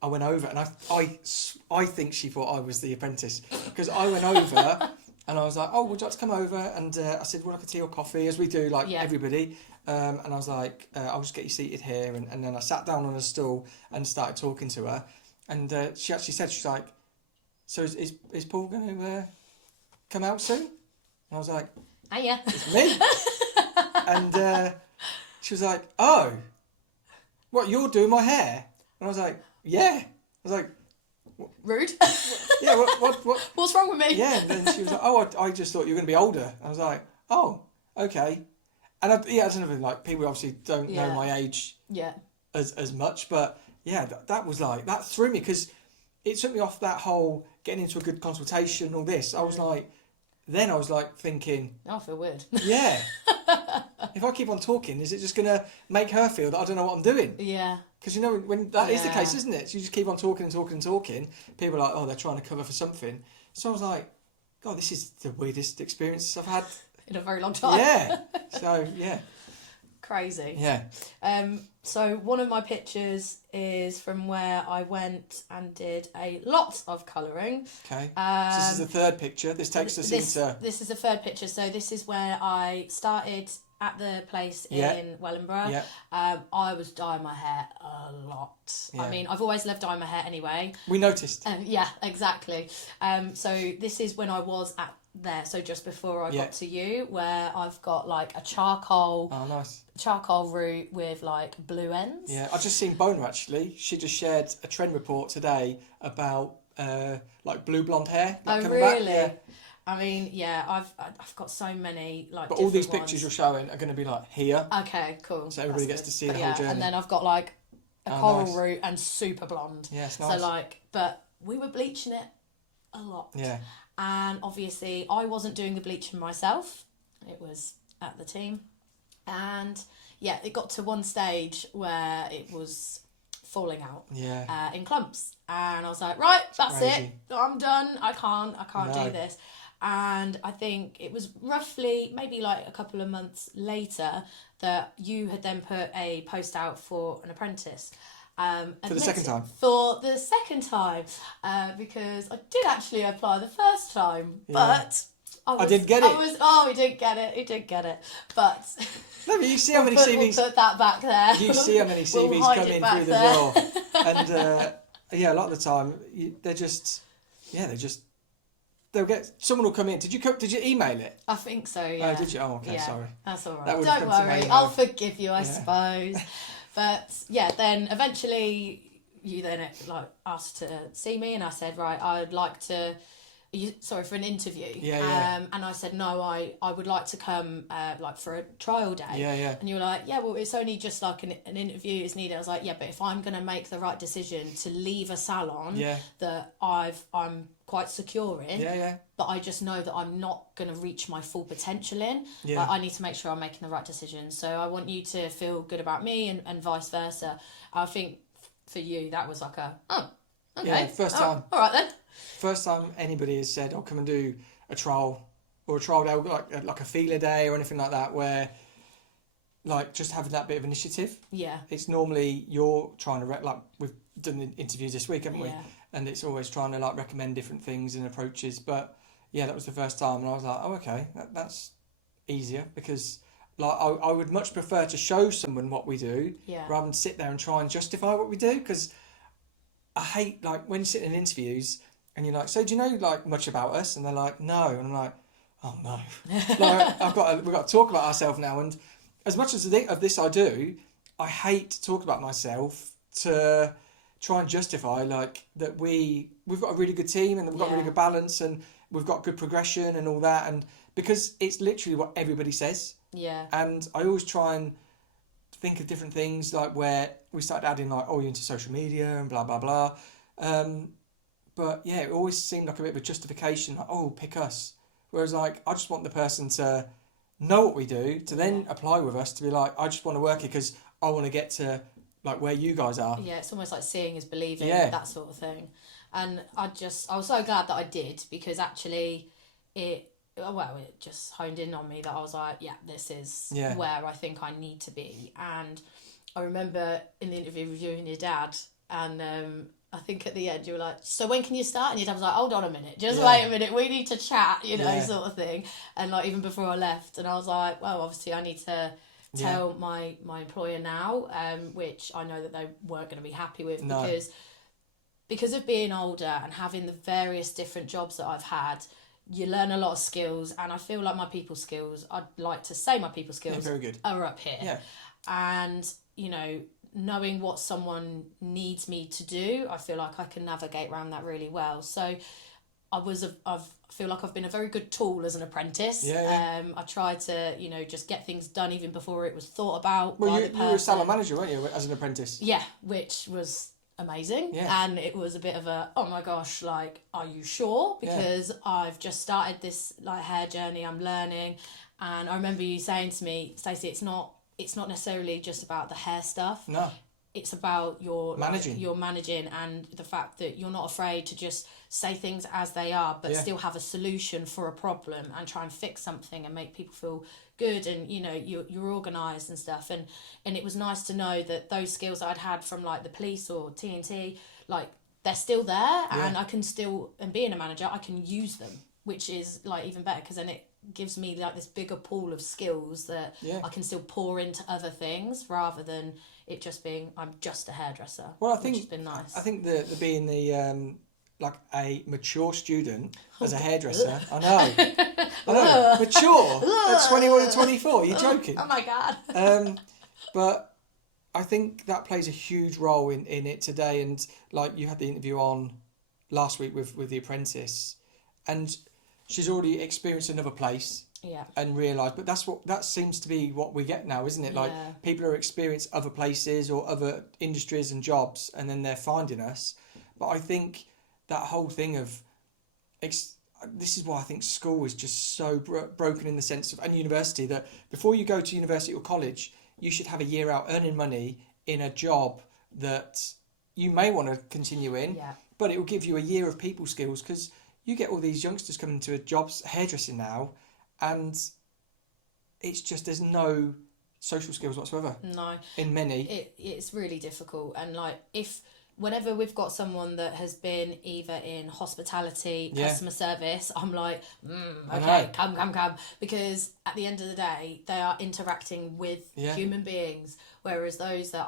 I went over, and I think she thought I was the apprentice, because I went over and I was like, oh, would you like to come over? And I said, would I like a tea or coffee, as we do, like everybody. And I was like, I'll just get you seated here. And then I sat down on a stool and started talking to her. And she actually said, she's like, so is Paul going to come out soon? And I was like, yeah, it's me. And she was like, oh, what, you're doing my hair? And I was like, yeah. I was like, rude. Yeah, what? What's wrong with me? Yeah, and then she was like, oh, I just thought you were going to be older. I was like, oh, okay. And that's another thing, like, people obviously don't know my age as much, but yeah, that was like, that threw me, because it took me off that whole getting into a good consultation, all this. I was like thinking, I feel weird. Yeah. If I keep on talking, is it just going to make her feel that I don't know what I'm doing? Yeah. Because, you know, when that is the case, isn't it? So you just keep on talking and talking and talking. People are like, oh, they're trying to cover for something. So I was like, God, this is the weirdest experience I've had in a very long time. Yeah. So, yeah. crazy. Yeah. So one of my pictures is from where I went and did a lot of colouring. Okay. So this is the third picture. This takes us into... This is the third picture. So this is where I started at the place in Wellingborough. Yeah. I was dyeing my hair a lot. Yeah. I mean, I've always loved dyeing my hair anyway. We noticed. Yeah, exactly. So this is when I was at there, so just before I got to you, where I've got like a charcoal route with like blue ends. Yeah, I've just seen Boner actually. She just shared a trend report today about like blue blonde hair. Like, coming really? Back. Yeah. I mean, yeah, I've got so many like. But all these ones. pictures you're showing are going to be like here. Okay, cool. So everybody gets to see the whole journey. And then I've got like a coral route and super blonde. Yeah, it's nice. So like, but we were bleaching it a lot. Yeah. And obviously, I wasn't doing the bleaching myself. It was at the team. And yeah, it got to one stage where it was falling out in clumps. And I was like, right, that's it. I'm done. I can't do this. And I think it was roughly maybe like a couple of months later that you had then put a post out for an apprentice. For the second time? For the second time, because I did actually apply the first time, but I didn't get it. He didn't get it. But no, but you see how many CVs... We'll put that back there. You see how many CVs come in through the door. And yeah, a lot of the time, they'll get... Someone will come in. Did you email it? I think so, yeah. Oh, did you? Oh, okay, sorry. That's all right. Don't worry, I'll forgive you, I suppose. But yeah, then eventually you then like asked to see me, and I said, right, I'd like to, for an interview. And I said, no, I would like to come like for a trial day. And you were like, yeah, well, it's only just like an interview is needed. I was like, yeah, but if I'm going to make the right decision to leave a salon that I'm quite secure in, but I just know that I'm not going to reach my full potential in. I need to make sure I'm making the right decision. So I want you to feel good about me and vice versa. I think for you, that was like okay. First time. All right then. First time anybody has said, "I'll come and do a trial or a trial day, like a feeler day or anything like that," where like just having that bit of initiative. Yeah. It's normally you're trying to like we've done interviews this week, haven't we? And it's always trying to like recommend different things and approaches. But yeah, that was the first time, and I was like, oh, okay, that's easier because like I would much prefer to show someone what we do rather than sit there and try and justify what we do, because I hate like when you sit in interviews and you're like, so do you know like much about us? And they're like, no, and I'm like, oh no, like we've got to talk about ourselves now. And as much as of this I do, I hate to talk about myself to try and justify like that we've got a really good team and we've got really good balance and we've got good progression and all that, and because it's literally what everybody says. And I always try and think of different things, like where we started adding like, oh, you're into social media and blah blah blah, but yeah, it always seemed like a bit of a justification, like, oh, pick us, whereas like I just want the person to know what we do, to then apply with us, to be like, I just want to work here because I want to get to like where you guys are. Yeah, it's almost like seeing is believing, that sort of thing. And I was so glad that I did, because actually it just honed in on me that I was like, yeah, this is where I think I need to be. And I remember in the interview reviewing your dad, and I think at the end you were like, so when can you start? And your dad was like, hold on a minute, just wait a minute, we need to chat, sort of thing. And like even before I left, and I was like, well, obviously I need to tell my employer now, which I know that they weren't going to be happy with, because of being older and having the various different jobs that I've had, you learn a lot of skills, and I feel like my people skills, I'd like to say my people skills very good. Are up here. And, knowing what someone needs me to do, I feel like I can navigate around that really well. So I feel like I've been a very good tool as an apprentice. I tried to, just get things done even before it was thought about. Well, you were a salon manager, weren't you, as an apprentice? Yeah, which was amazing. And it was a bit of a, oh my gosh, like, are you sure? Because I've just started this like hair journey, I'm learning. And I remember you saying to me, Stacie, it's not necessarily just about the hair stuff. No. it's about your managing. Your managing, and the fact that you're not afraid to just say things as they are, but still have a solution for a problem and try and fix something and make people feel good, and you know you're organised and stuff, and it was nice to know that those skills I'd had from like the police or TNT, like they're still there, and I can still, and being a manager I can use them, which is like even better, because then it gives me like this bigger pool of skills that I can still pour into other things, rather than it just being I'm just a hairdresser. Well, I think which has been nice. I think the being the like a mature student as a hairdresser. I know, mature at 21 and 24. You're joking? Oh my god. But I think that plays a huge role in it today. And like you had the interview on last week with the apprentice, and she's already experienced another place. Yeah. And realised, but that seems to be what we get now, isn't it? Like people are experiencing other places or other industries and jobs, and then they're finding us. But I think that whole thing of this is why I think school is just so broken in the sense of, and university, that before you go to university or college, you should have a year out earning money in a job that you may want to continue in, but it will give you a year of people skills, because you get all these youngsters coming to jobs hairdressing now. And it's just, there's no social skills whatsoever. No. In many. It's really difficult. And like, whenever we've got someone that has been either in hospitality, customer service, I'm like, okay, come. Because at the end of the day, they are interacting with human beings. Whereas those that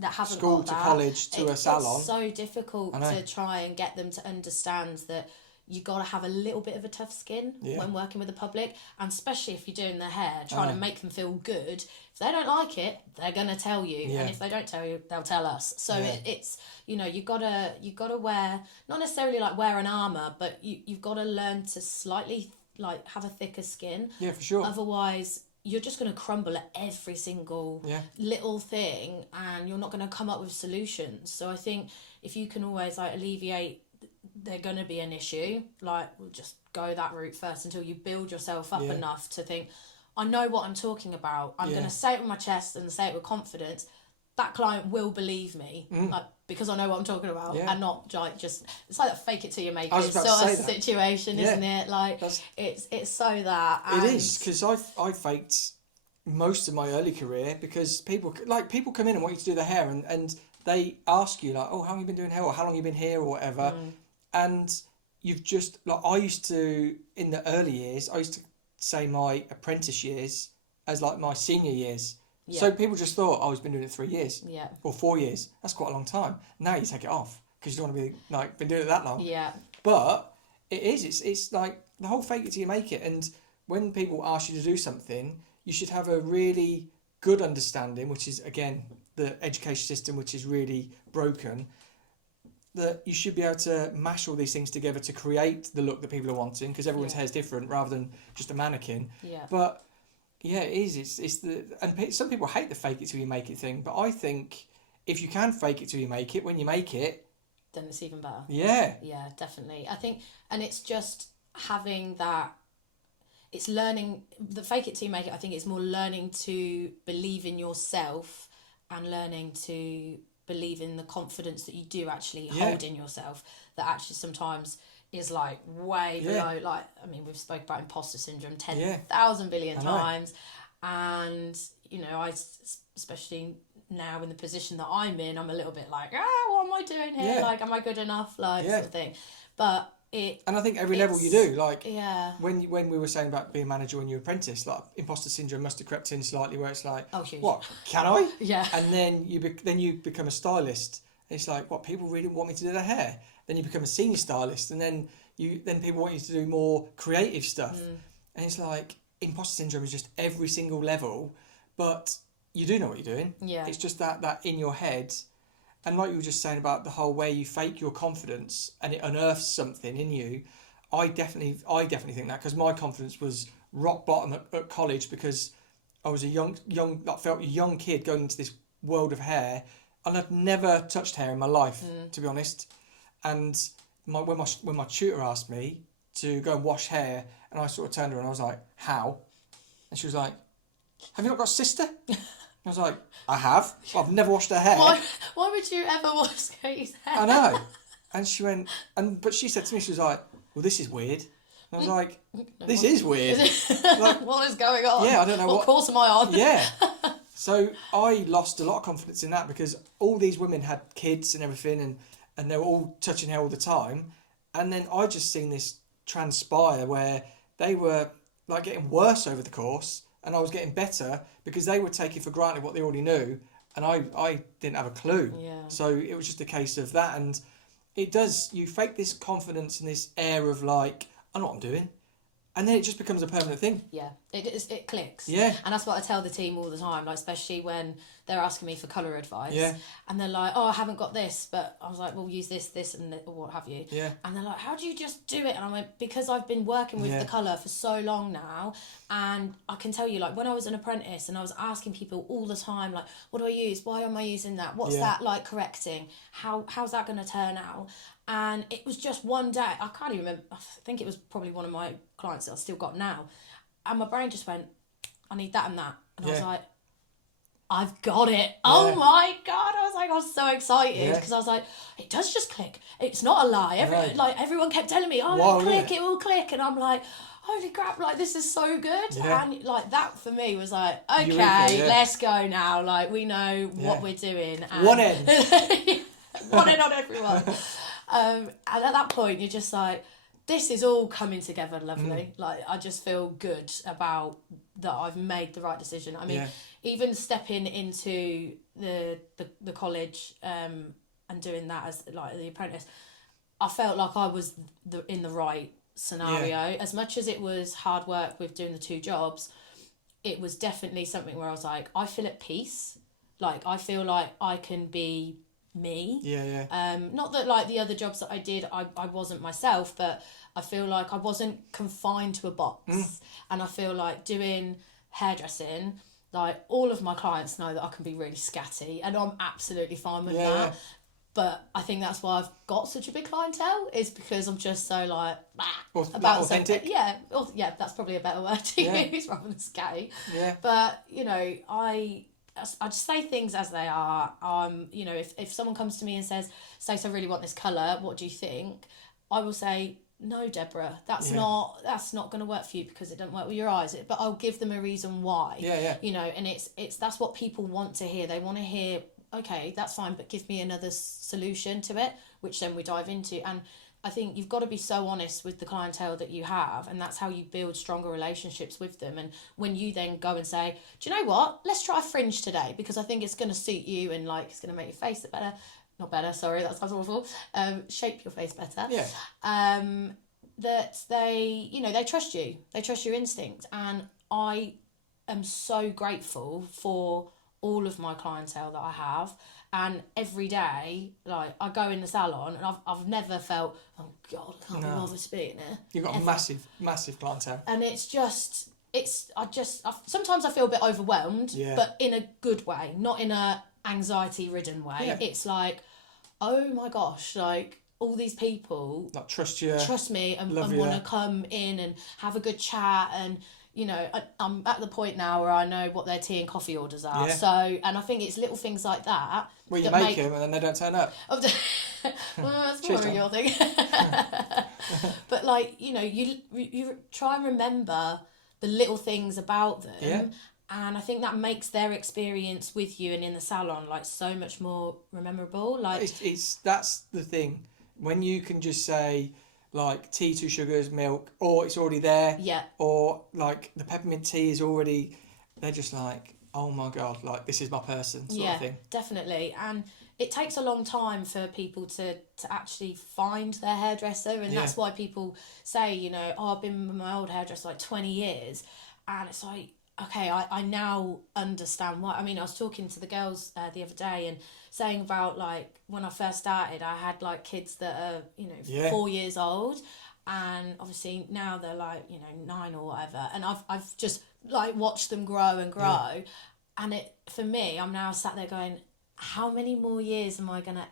haven't school got to that, college to a salon. It's so difficult to try and get them to understand that you got to have a little bit of a tough skin when working with the public, and especially if you're doing their hair, trying to make them feel good. If they don't like it, they're gonna tell you, and if they don't tell you, they'll tell us. So it's you gotta wear, not necessarily like wear an armor, but you've got to learn to slightly like have a thicker skin. Yeah, for sure. Otherwise, you're just going to crumble at every single little thing, and you're not going to come up with solutions. So I think if you can always like alleviate, they're going to be an issue, like we'll just go that route first until you build yourself up enough to think, I know what I'm talking about. I'm going to say it with my chest and say it with confidence. That client will believe me, like, because I know what I'm talking about, and not like just, it's like a fake it till you make it sort of situation, isn't it? Like it's so that. And it is, because I faked most of my early career, because people come in and want you to do their hair, and they ask you like, oh, how long you been doing hair, or how long you been here, or whatever. And you've just, like, I used to, in the early years, I used to say my apprentice years as like my senior years. Yeah. So people just thought, oh, he's been doing it 3 years. Yeah. Or 4 years. That's quite a long time. Now you take it off because you don't want to be like, been doing it that long. Yeah. But it is, it's like the whole fake it till you make it. And when people ask you to do something, you should have a really good understanding, which is, again, the education system, which is really broken, that you should be able to mash all these things together to create the look that people are wanting, because everyone's hair is different rather than just a mannequin. Yeah. But yeah, it is. It's the, and some people hate the fake it till you make it thing, but I think if you can fake it till you make it, when you make it, then it's even better. Yeah. Yeah, definitely. I think, and it's just having that. It's learning the fake it till you make it. I think it's more learning to believe in yourself and learning to believe in the confidence that you do actually hold in yourself, that actually sometimes is like way below, like, I mean, we've spoke about imposter syndrome 10,000 billion times, and you know, I, especially now in the position that I'm in, I'm a little bit like, what am I doing here, like, am I good enough, like, sort of thing. But and I think every level you do, like, when we were saying about being a manager when you were apprentice, like, imposter syndrome must have crept in slightly, where it's like, what, can I? And then you become a stylist. It's like, what, people really want me to do their hair? Then you become a senior stylist, and then people want you to do more creative stuff. And it's like, imposter syndrome is just every single level, but you do know what you're doing. Yeah. It's just that in your head. And like you were just saying about the whole way you fake your confidence and it unearths something in you, I definitely think that, because my confidence was rock bottom at college, because I was felt a young kid going into this world of hair, and I'd never touched hair in my life, to be honest. And when my tutor asked me to go and wash hair, and I sort of turned to her and I was like, how? And she was like, have you not got a sister? I was like, I have. I've never washed her hair. Why would you ever wash Katie's hair? I know. And she went, but she said to me, she was like, well, this is weird. I was like, this is weird. Like, what is going on? Yeah, I don't know what course am I on? Yeah. So I lost a lot of confidence in that because all these women had kids and everything and they were all touching hair all the time. And then I just seen this transpire where they were like getting worse over the course and I was getting better because they were taking for granted what they already knew and I didn't have a clue. Yeah. So it was just a case of that, and it does, you fake this confidence and this air of like, I know what I'm doing. And then it just becomes a permanent thing. Yeah, it clicks. Yeah. And that's what I tell the team all the time, like especially when they're asking me for colour advice. Yeah. And they're like, oh, I haven't got this, but I was like, well, use this, and or what have you. Yeah. And they're like, how do you just do it? And I went, because I've been working with the colour for so long now, and I can tell you, like when I was an apprentice and I was asking people all the time, like, what do I use? Why am I using that? What's that like correcting? How's that going to turn out? And it was just one day, I can't even remember, I think it was probably one of my clients that I've still got now. And my brain just went, I need that and that. And I was like, I've got it. Yeah. Oh my God. I was so excited because I was like, it does just click. It's not a lie. Everyone kept telling me, oh, it will click. And I'm like, holy crap, like this is so good. Yeah. And like that for me was like, okay, let's go now. Like we know what we're doing. And one end. One end on everyone. And at that point, you're just like, this is all coming together lovely. Like, I just feel good about that I've made the right decision. I mean, even stepping into the college and doing that as like the apprentice, I felt like I was in the right scenario. Yeah. As much as it was hard work with doing the 2 jobs, it was definitely something where I was like, I feel at peace. Like, I feel like I can be me. Not that like the other jobs that I did I wasn't myself, but I feel like I wasn't confined to a box. And I feel like doing hairdressing, like all of my clients know that I can be really scatty and I'm absolutely fine with that. But I think that's why I've got such a big clientele, is because I'm just so like about authentic. Yeah, that's probably a better word to use rather than scatty. But you know, I just say things as they are. You know, if someone comes to me and says, Stacie, I really want this colour, what do you think? I will say, no, Deborah, that's not going to work for you because it doesn't work with your eyes. But I'll give them a reason why. You know, and it's that's what people want to hear. They want to hear, okay, that's fine, but give me another solution to it, which then we dive into. And I think you've got to be so honest with the clientele that you have, and that's how you build stronger relationships with them. And when you then go and say, do you know what, let's try a fringe today because I think it's going to suit you and like it's going to make your face look better. Not better, sorry, that sounds awful. Shape your face better. That they, you know, they trust you. They trust your instinct. And I am so grateful for all of my clientele that I have. And every day, like, I go in the salon and I've never felt, oh God, I can't be bothered to be in there. You've got a massive clientele. And it's just, sometimes I feel a bit overwhelmed, but in a good way, not in a anxiety-ridden way. It's like, oh my gosh, like, all these people like trust me and want to come in and have a good chat. And you know, I'm at the point now where I know what their tea and coffee orders are. So, and I think it's little things like that. Well, you make them and then they don't turn up. Well, that's more of your thing. But like, you know, you try and remember the little things about them. And I think that makes their experience with you and in the salon like so much more memorable. Like that's the thing. When you can just say like tea, 2 sugars, milk, or it's already there. Or like the peppermint tea is already, they're just like, oh my God, like this is my person sort of thing. Definitely. And it takes a long time for people to actually find their hairdresser. And that's why people say, you know, oh, I've been with my old hairdresser like 20 years. And it's like, okay, I now understand why. I mean, I was talking to the girls the other day and saying about like when I first started, I had like kids that are, you know, 4 years old, and obviously now they're like, you know, 9 or whatever, and I've just like watched them grow and grow, and it for me, I'm now sat there going, how many more years am I gonna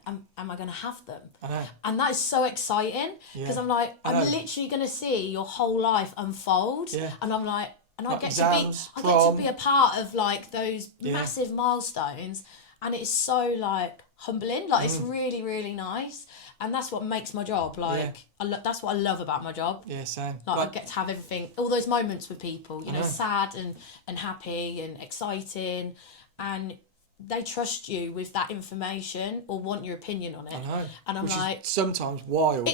have them? I know. And that is so exciting because I'm like, I'm literally gonna see your whole life unfold, and I'm like, And like I get exams, to be a part of like those massive milestones, and it is so like humbling. Like it's really, really nice, and that's what makes my job. Like that's what I love about my job. Yeah, same. Like I get to have everything, all those moments with people. You know, sad and happy and exciting, and they trust you with that information or want your opinion on it. I know. And I'm Which like, is sometimes wild.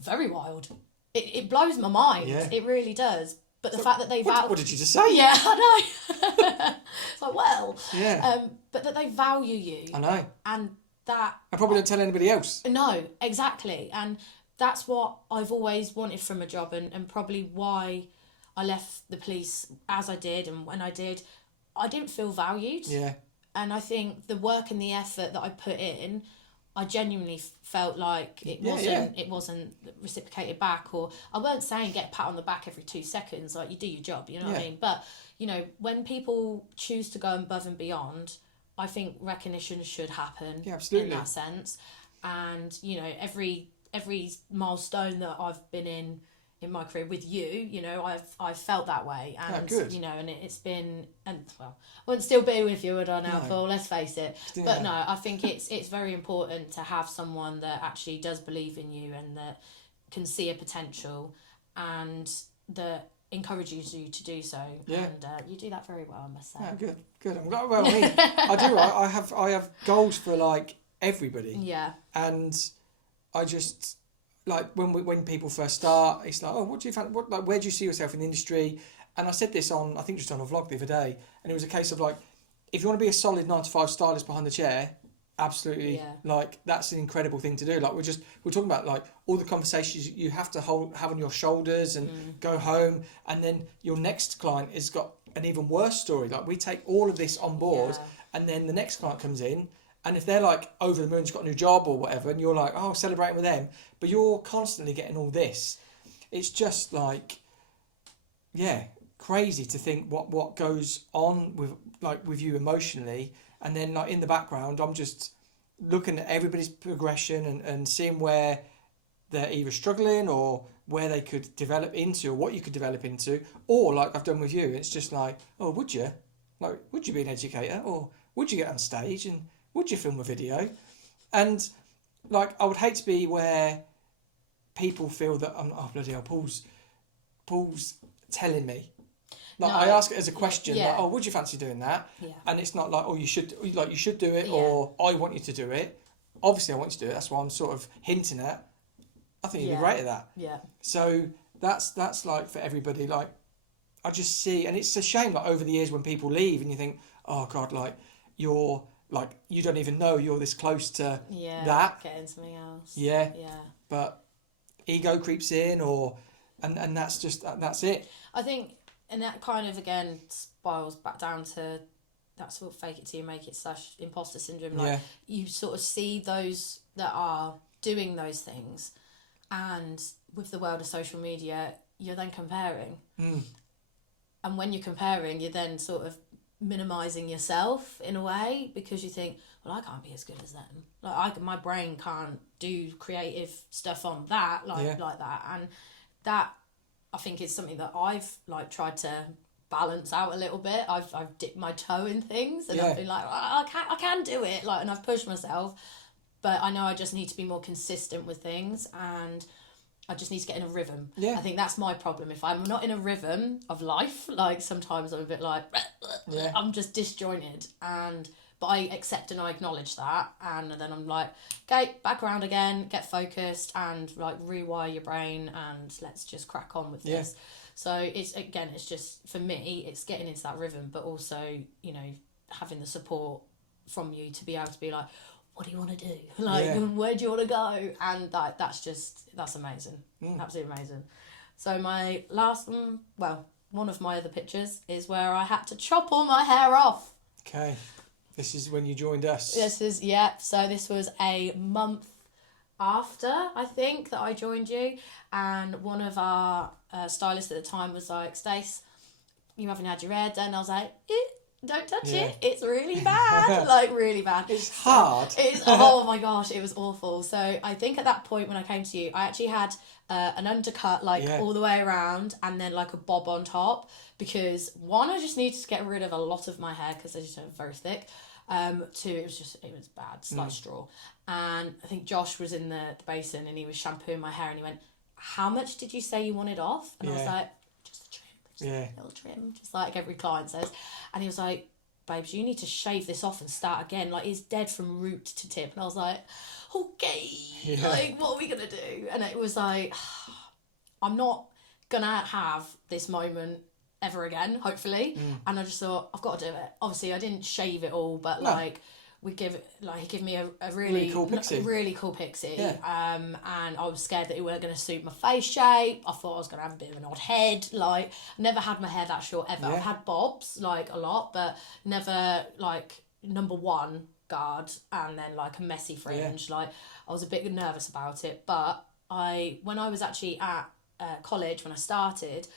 Very wild. It blows my mind. Yeah. It really does. But the fact that they what did you just say? Yeah, I know. It's like, well. Yeah. But that they value you. I know. And that... I probably don't tell anybody else. No, exactly. And that's what I've always wanted from a job, and probably why I left the police as I did, and when I did, I didn't feel valued. Yeah. And I think the work and the effort that I put in, I genuinely felt like it wasn't reciprocated back, or I weren't saying get a pat on the back every 2 seconds, like you do your job, you know what I mean? But, you know, when people choose to go above and beyond, I think recognition should happen in that sense. And, you know, every milestone that I've been in my career with you, you know, I've felt that way, and you know, and it's been, and well, I wouldn't still be with you, would I now, Paul? Let's face it. Yeah. But no, I think it's very important to have someone that actually does believe in you and that can see a potential and that encourages you to do so. Yeah. And you do that very well, I must say. Yeah, good. I'm glad. Well, I mean, I do. I have goals for like everybody. Yeah. And I just. Like when people first start, it's like, oh, what do you find? Where do you see yourself in the industry? And I said this on, I think just on a vlog the other day, and it was a case of like, if you want to be a solid 9 to 5 stylist behind the chair, absolutely, like that's an incredible thing to do. Like we're talking about like all the conversations you have to have on your shoulders and go home, and then your next client has got an even worse story. Like we take all of this on board, and then the next client comes in. And if they're like over the moon's got a new job or whatever, and you're like, oh, celebrating with them, but you're constantly getting all this, it's just like, yeah, crazy to think what goes on with you emotionally. And then like in the background, I'm just looking at everybody's progression and seeing where they're either struggling or where they could develop into, or what you could develop into, or like I've done with you, it's just like, oh, would you be an educator, or would you get on stage and would you film a video? And like, I would hate to be where people feel that bloody hell, Paul's telling me. Like, I ask it as a question, like, oh, would you fancy doing that? Yeah. And it's not like, oh, you should do it, or I want you to do it. Obviously, I want you to do it. That's what I'm sort of hinting at. I think you'd be great at that. Yeah. So that's like for everybody. Like, I just see, and it's a shame. Like over the years, when people leave, and you think, oh God, like you're. Like, you don't even know you're this close to that. Getting something else. Yeah. Yeah. But ego creeps in, and that's it. I think, and that kind of, again, spirals back down to that sort of fake it till you make it / imposter syndrome. Like, you sort of see those that are doing those things, and with the world of social media, you're then comparing. And when you're comparing, you're then sort of minimising yourself in a way, because you think, well, I can't be as good as them. Like my brain can't do creative stuff on that like that, and that I think is something that I've like tried to balance out a little bit. I've dipped my toe in things, and I've been like, I can do it, like, and I've pushed myself, but I know I just need to be more consistent with things, and I just need to get in a rhythm. Yeah. I think that's my problem. If I'm not in a rhythm of life, like sometimes I'm a bit like, I'm just disjointed, but I accept and I acknowledge that, and then I'm like, okay, back around again, get focused, and like rewire your brain, and let's just crack on with this. So it's just, for me, it's getting into that rhythm, but also, you know, having the support from you to be able to be like, what do you want to do? Like, where do you want to go? And that's amazing. Absolutely amazing. So my last one, well, one of my other pictures is where I had to chop all my hair off. Okay. This is when you joined us. So this was a month after, I think, that I joined you. And one of our stylists at the time was like, Stace, you haven't had your hair done. I was like, don't touch it. It's really bad. Like, really bad. It's hard. Oh my gosh, it was awful. So I think at that point when I came to you, I actually had an undercut, like, all the way around, and then, like, a bob on top. Because, one, I just needed to get rid of a lot of my hair because I just have very thick. Two, it was bad. It's like straw. And I think Josh was in the basin and he was shampooing my hair and he went, how much did you say you wanted off? And I was like, just a trim. A little trim, just like every client says. And he was like, babes, you need to shave this off and start again. Like, it's dead from root to tip. And I was like, okay, like, what are we going to do? And it was like, I'm not going to have this moment ever again, hopefully. And I just thought, I've got to do it. Obviously, I didn't shave it all, but like, he gave me a really cool pixie. And I was scared that it weren't going to suit my face shape. I thought I was going to have a bit of an odd head. Like, never had my hair that short ever. I've had bobs, like, a lot, but never, like, number one guard and then, like, a messy fringe. Like, I was a bit nervous about it. But when I was actually at college, when I started,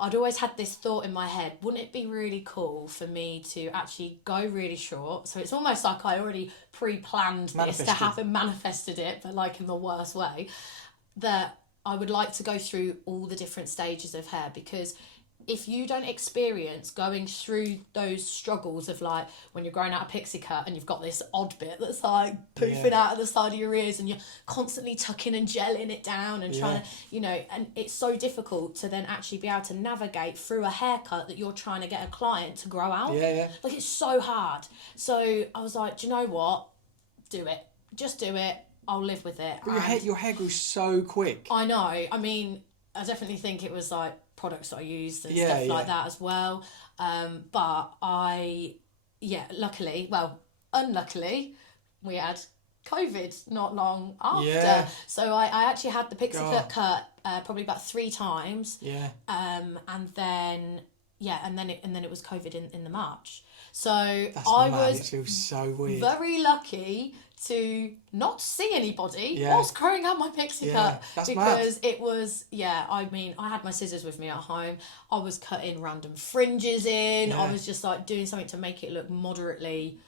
I'd always had this thought in my head, wouldn't it be really cool for me to actually go really short? So it's almost like I already pre-planned this to happen, manifested it, but like in the worst way, that I would like to go through all the different stages of hair, because if you don't experience going through those struggles of, like, when you're growing out a pixie cut and you've got this odd bit that's like poofing out of the side of your ears and you're constantly tucking and gelling it down and trying to, you know, and it's so difficult to then actually be able to navigate through a haircut that you're trying to get a client to grow out. Like, it's so hard. So I was like, do you know what? Do it. Just do it. I'll live with it. But your hair grew so quick. I know. I mean, I definitely think it was like products that I used and stuff like that as well. But unluckily, we had COVID not long after. So I actually had the pixie cut probably about 3 times. And then it was COVID in the March. So it feels so weird. Very lucky to not see anybody whilst growing out my pixie cut, because it was I mean, I had my scissors with me at home. I was cutting random fringes in. I was just like doing something to make it look moderately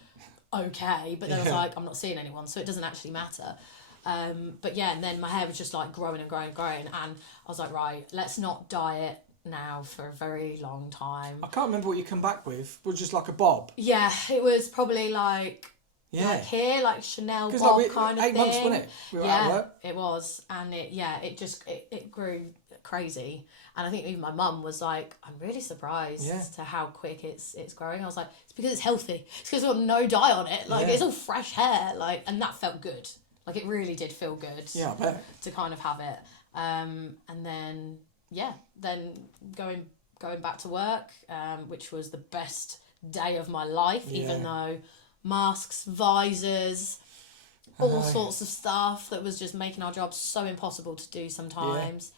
okay, but then I was like, I'm not seeing anyone, so it doesn't actually matter. But and then my hair was just like growing, and I was like, right, let's not dye it now for a very long time. I can't remember what you come back with. Was just like a bob? Yeah, it was probably like here, like Chanel bob, like kind of 8 months, wasn't it? We were out of work. It was, and it grew crazy. And I think even my mum was like, I'm really surprised as to how quick it's growing. I was like, it's because it's healthy. It's because there's no dye on it. Like, it's all fresh hair. Like, and that felt good. Like, it really did feel good. Yeah, I bet. To kind of have it. And then going back to work, which was the best day of my life, even though masks, visors, all sorts of stuff that was just making our job so impossible to do sometimes.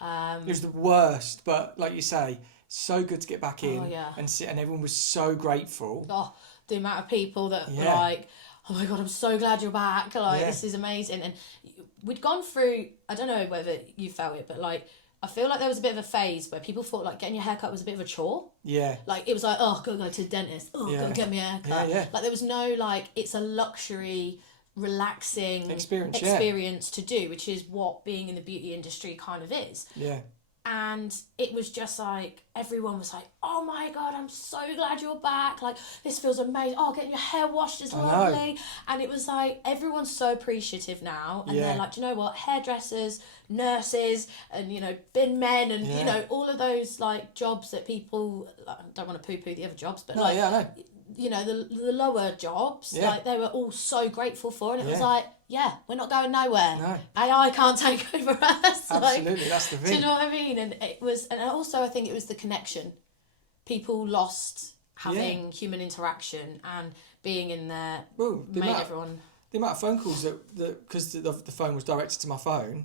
It was the worst, but like you say, so good to get back in and sit, and everyone was so grateful. Oh, the amount of people that were like, oh my God, I'm so glad you're back. Like, this is amazing. And we'd gone through, I don't know whether you felt it, but like, I feel like there was a bit of a phase where people thought like getting your haircut was a bit of a chore. Yeah. Like, it was like, oh, gotta go to the dentist. Oh, gotta get me a haircut. Like, there was no, like, it's a luxury, relaxing experience to do, which is what being in the beauty industry kind of is. Yeah. And it was just like, everyone was like, oh my God, I'm so glad you're back. Like, this feels amazing. Oh, getting your hair washed is lovely. And it was like, everyone's so appreciative now. And they're like, do you know what? Hairdressers, nurses, and, you know, bin men, and, you know, all of those, like, jobs that people, like, I don't want to poo-poo the other jobs, but, you know, the lower jobs, like, they were all so grateful for. And it was like, we're not going nowhere. No. AI can't take over us. Absolutely, like, that's the thing. Do you know what I mean? And it was, and also I think it was the connection. People lost having human interaction, and being in there made everyone... The amount of phone calls that because the phone was directed to my phone,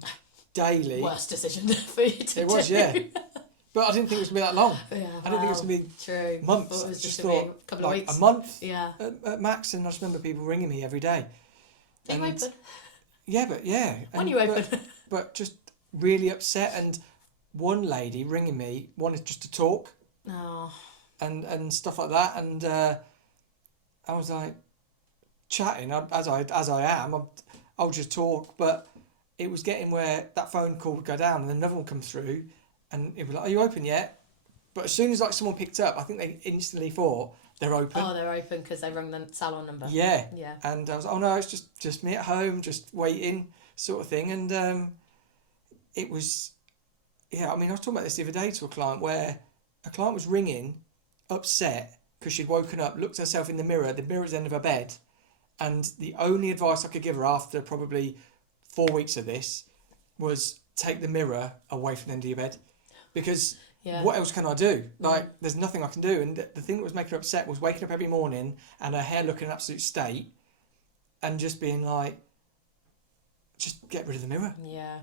daily... Worst decision for you to do. It was, But I didn't think it was going to be that long. Yeah, I didn't think it was going to be months. I just thought a couple of weeks. A month at max, and I just remember people ringing me every day. Are you open? Yeah, but When you open? But just really upset, and one lady ringing me wanted just to talk. Oh. and stuff like that. And I was like chatting as I am. I'll just talk, but it was getting where that phone call would go down and then another one come through, and it was like, "Are you open yet?" But as soon as like someone picked up, I think they instantly thought they're open. Oh, they're open because they rang the salon number. Yeah. Yeah. And I was, "Oh no, it's just me at home, just waiting," sort of thing. And it was, yeah. I mean, I was talking about this the other day to a client where a client was ringing, upset because she'd woken up, looked at herself in the mirror at the end of her bed, and the only advice I could give her after probably 4 weeks of this was take the mirror away from the end of your bed, because what else can I do? Like, there's nothing I can do. And the thing that was making her upset was waking up every morning and her hair looking in an absolute state, and just being like, just get rid of the mirror. Yeah.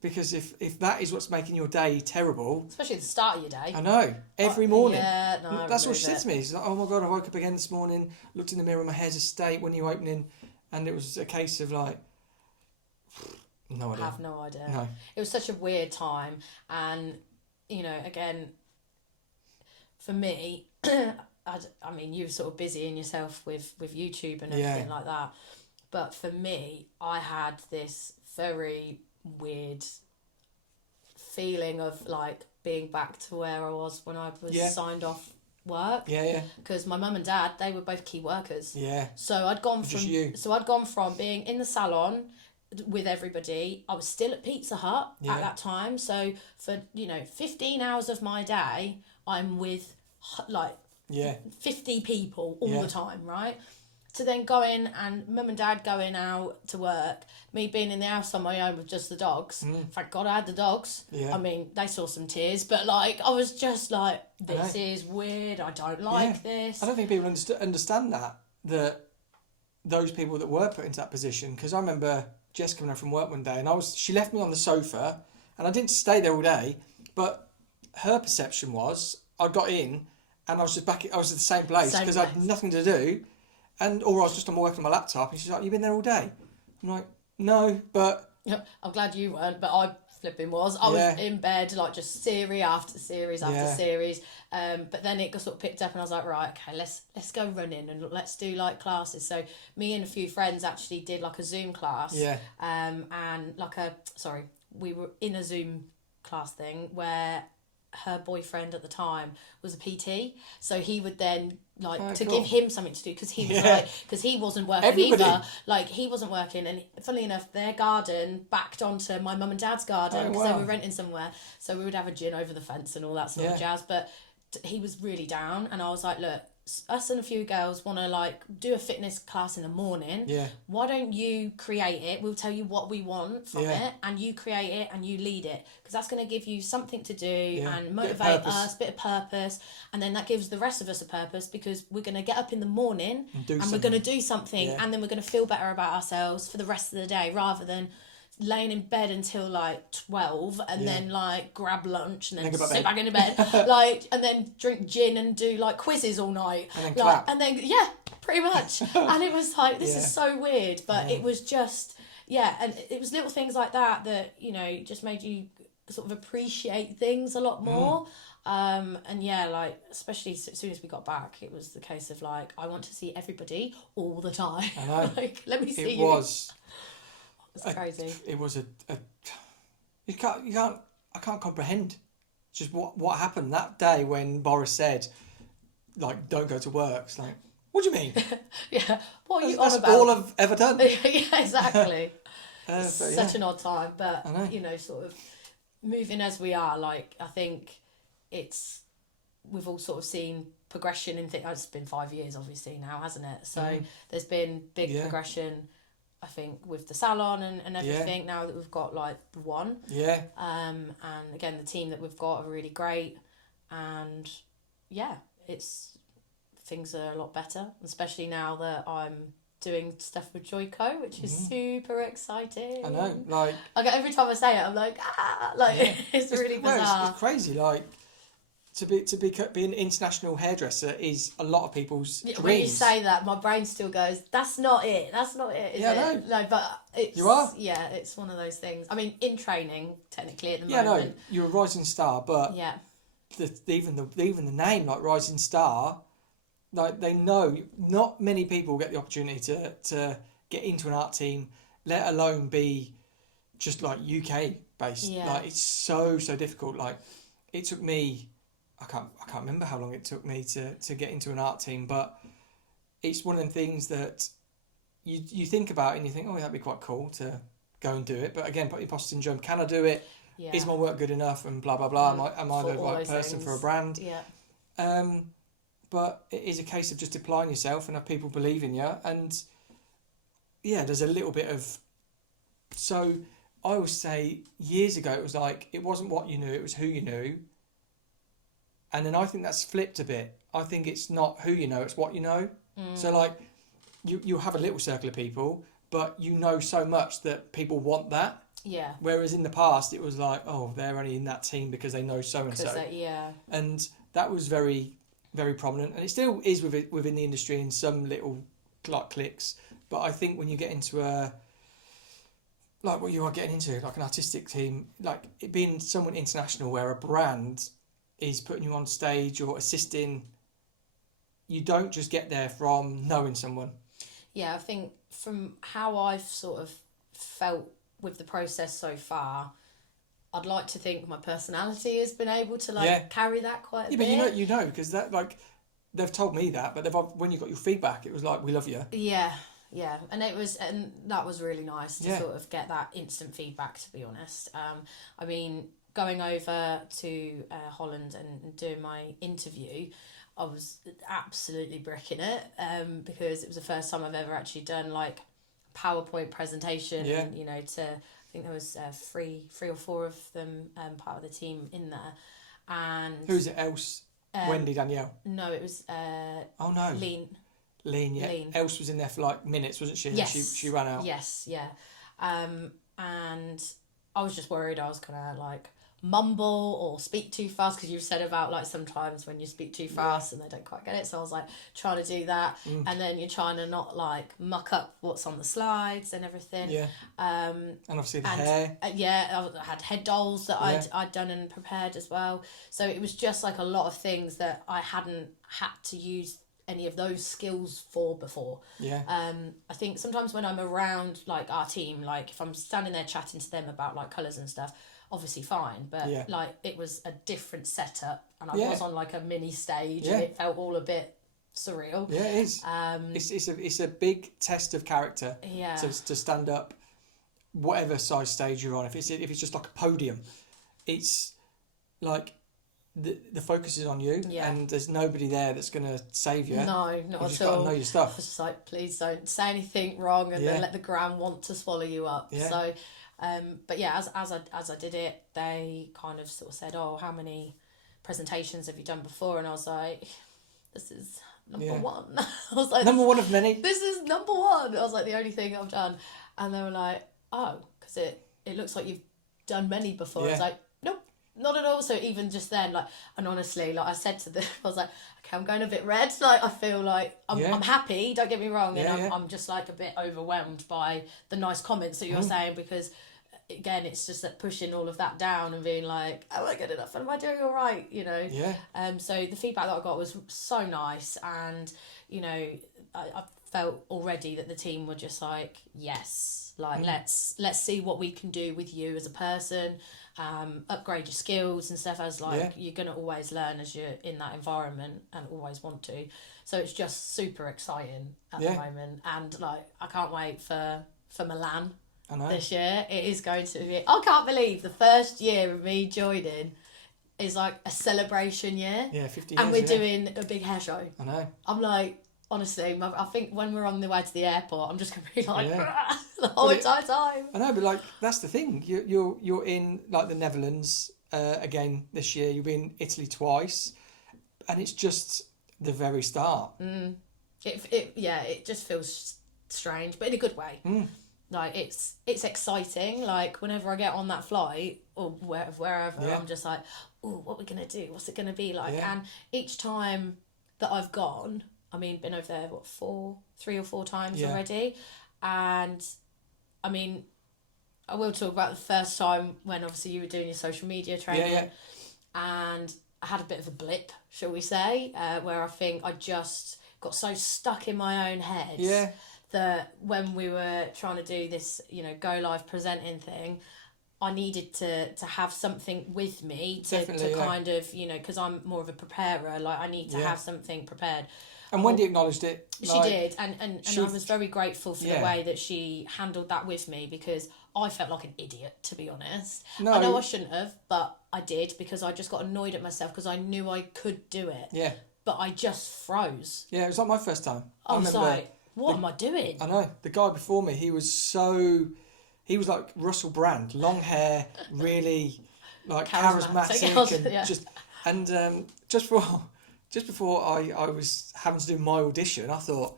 Because if that is what's making your day terrible, especially at the start of your day. I know, every morning. Yeah, no, that's what she said to me. She's like, "Oh my God, I woke up again this morning, looked in the mirror, my hair's a state when you're opening," and it was a case of like, no idea. I have no idea. No. It was such a weird time, and you know, again, for me, I mean, you were sort of busy in yourself with YouTube and everything like that, but for me, I had this very weird feeling of like being back to where I was when I was signed off work. Because my mum and dad, they were both key workers. So I'd gone from being in the salon with everybody. I was still at Pizza Hut at that time. So for 15 hours of my day, I'm with like 50 people all the time, right? To then going and mum and dad going out to work, me being in the house on my own with just the dogs. Thank God I had the dogs. I mean, they saw some tears, but like I was just like, this is weird. I don't like this. I don't think people understand that those people that were put into that position. Because I remember Jess coming home from work one day, and she left me on the sofa, and I didn't stay there all day. But her perception was I got in, and I was just back. I was at the same place because I had nothing to do. Or I was just working on my laptop, and she's like, "You've been there all day?" I'm like, "No, but..." I'm glad you weren't, but I flipping was. I was in bed, like, just series after series after series. But then it got sort of picked up, and I was like, right, okay, let's go running, and let's do, like, classes. So me and a few friends actually did, like, a Zoom class. And, like, we were in a Zoom class thing where her boyfriend at the time was a PT, so he would then give him something to do, because he was because he wasn't working either. Like, he wasn't working, and funnily enough, their garden backed onto my mum and dad's garden because they were renting somewhere, so we would have a gin over the fence and all that sort of jazz. But he was really down, and I was like, look, us and a few girls want to like do a fitness class in the morning. Why don't you create it? We'll tell you what we want from it, and you create it and you lead it, because that's going to give you something to do and motivate us, bit of purpose, and then that gives the rest of us a purpose, because we're going to get up in the morning and we're going to do something, and then we're going to feel better about ourselves for the rest of the day, rather than laying in bed until like 12 and then like grab lunch and then sit back in bed like, and then drink gin and do like quizzes all night and then like clap. And then pretty much. And it was like, this is so weird, but it was just and it was little things like that just made you sort of appreciate things a lot more. And like, especially as soon as we got back, it was the case of like, I want to see everybody all the time. I know. Like, let me see it you. was It's crazy. It was I can't comprehend just what happened that day when Boris said, like, don't go to work. It's like, what do you mean? What are you on that's about? That's all I've ever done. Exactly. Such an odd time, but sort of moving as we are, like, I think we've all sort of seen progression in things. It's been 5 years obviously now, hasn't it? So there's been big progression, I think, with the salon and everything, now that we've got like one. And again, the team that we've got are really great, and things are a lot better, especially now that I'm doing stuff with Joico, which is super exciting. I know, like every time I say it, I'm like, it's really bizarre. It's crazy, like to be an international hairdresser is a lot of people's dreams. When you say that, my brain still goes, that's not it, is it? I know. No, but it's... You are? Yeah, it's one of those things. I mean, in training, technically, at the moment. Yeah, no, you're a rising star, but... Yeah. even the name, like Rising Star, like they know not many people get the opportunity to get into an art team, let alone be just like UK based. Yeah. Like it's so difficult. Like it took me, I can't remember how long it took me to get into an art team, but it's one of them things that you think about and you think, oh, that'd be quite cool to go and do it. But again, imposter syndrome, can I do it? Yeah. Is my work good enough? And blah, blah, blah. Am I the right person things. for a brand? Yeah. But it is a case of just applying yourself and have people believe in you. And yeah, there's a little bit of... So I always say years ago, it was like, it wasn't what you knew, it was who you knew. And then I think that's flipped a bit. I think it's not who you know, it's what you know. So like, you have a little circle of people, but you know so much that people want that. Yeah. Whereas in the past, it was like, oh, they're only in that team because they know so and so. Yeah. And that was very, very prominent, and it still is within the industry in some little cliques. But I think when you get into like what you are getting into, like an artistic team, like it being someone international, where a brand is putting you on stage or assisting, you don't just get there from knowing someone. Yeah, I think from how I've sort of felt with the process so far, I'd like to think my personality has been able to carry that quite a bit. Yeah, but you know, because that, like, they've told me that, but when you got your feedback, it was like, we love you. Yeah, and that was really nice to sort of get that instant feedback, to be honest. I mean, going over to Holland and doing my interview, I was absolutely bricking it, because it was the first time I've ever actually done like PowerPoint presentation. Yeah. You know, I think there was three or four of them part of the team in there, and who's it else? Wendy, Danielle. No, it was Lean, yeah. Lean. Else was in there for like minutes, wasn't she? Yes. And she ran out. Yes, yeah. And I was just worried I was gonna like mumble or speak too fast, because you've said about like sometimes when you speak too fast and they don't quite get it, so I was like trying to do that, and then you're trying to not like muck up what's on the slides and everything. And obviously the hair. I had head dolls that I'd done and prepared as well, so it was just like a lot of things that I hadn't had to use any of those skills for before. I think sometimes when I'm around like our team, like if I'm standing there chatting to them about like colours and stuff, obviously fine, but like it was a different setup, and I was on like a mini stage, and it felt all a bit surreal. Yeah, it is. It's a big test of character. Yeah. To stand up, whatever size stage you're on. If it's just like a podium, it's like the focus is on you, and there's nobody there that's gonna save you. No, not at all. You just gotta know your stuff. I was just like, please don't say anything wrong, and then let the ground want to swallow you up. Yeah. So. But yeah, as I did it, they kind of sort of said, oh, how many presentations have you done before? And I was like, this is number one. I was like, number one of many. This is number one. I was like, the only thing I've done. And they were like, oh, because it looks like you've done many before. I was like, nope, not at all. So even just then, like, and honestly, like I said to them, I was like, okay, I'm going a bit red. Like, I feel like I'm happy, don't get me wrong. And I'm just like a bit overwhelmed by the nice comments that you're saying, because again, it's just that pushing all of that down and being like, am I good enough? Am I doing all right? You know? Yeah. So the feedback that I got was so nice, and, you know, I felt already that the team were just like, yes, like let's see what we can do with you as a person, upgrade your skills and stuff, as like you're gonna always learn as you're in that environment and always want to. So it's just super exciting at the moment, and like I can't wait for Milan. This year. It is going to be... I can't believe the first year of me joining is like a celebration year. Yeah, 50 years. And we're doing a big hair show. I know. I'm like, honestly, I think when we're on the way to the airport, I'm just going to be like, the whole entire time. I know, but like, that's the thing. You're in like the Netherlands again this year. You've been in Italy twice. And it's just the very start. It just feels strange, but in a good way. Like it's exciting. Like whenever I get on that flight or wherever, I'm just like, oh, what are we gonna do? What's it gonna be like? And each time that I've gone, I mean, been over there 3 or 4 times already, and I mean, I will talk about the first time when obviously you were doing your social media training, and I had a bit of a blip, shall we say, where I think I just got so stuck in my own head that when we were trying to do this, you know, go live presenting thing, I needed to have something with me to kind of, you know, because I'm more of a preparer, like I need to have something prepared. And Wendy acknowledged it. She did, and I was very grateful for the way that she handled that with me, because I felt like an idiot, to be honest. No. I know I shouldn't have, but I did, because I just got annoyed at myself because I knew I could do it. Yeah. But I just froze. Yeah, it was like my first time. I was like, what am I doing? I know. The guy before me, he was like Russell Brand, long hair, really like charismatic and just before I was having to do my audition, I thought,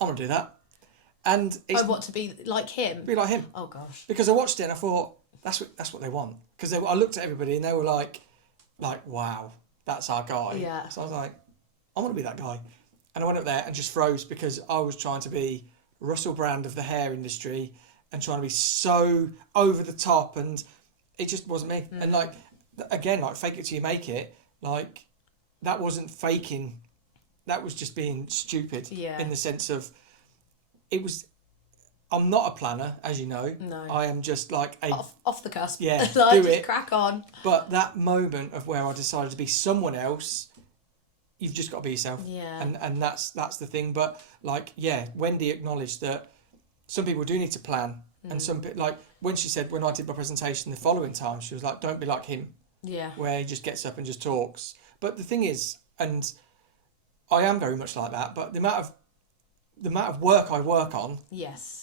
I'm gonna do that. And it's to be like him? Be like him. Oh gosh. Because I watched it and I thought, that's what they want. Because I looked at everybody and they were like, wow, that's our guy. Yeah. So I was like, I'm gonna be that guy. And I went up there and just froze, because I was trying to be Russell Brand of the hair industry and trying to be so over the top, and it just wasn't me. And like, again, like fake it till you make it, like that wasn't faking, that was just being stupid. In the sense of, I'm not a planner, as you know. No. I am just like off the cusp. Yeah, like, do just it. Crack on. But that moment of where I decided to be someone else, you've just got to be yourself. Yeah. And that's the thing. But like, Wendy acknowledged that some people do need to plan, and some people, like when she said, when I did my presentation the following time, she was like, don't be like him. Yeah. Where he just gets up and just talks. But the thing is, and I am very much like that, but the amount of work I work on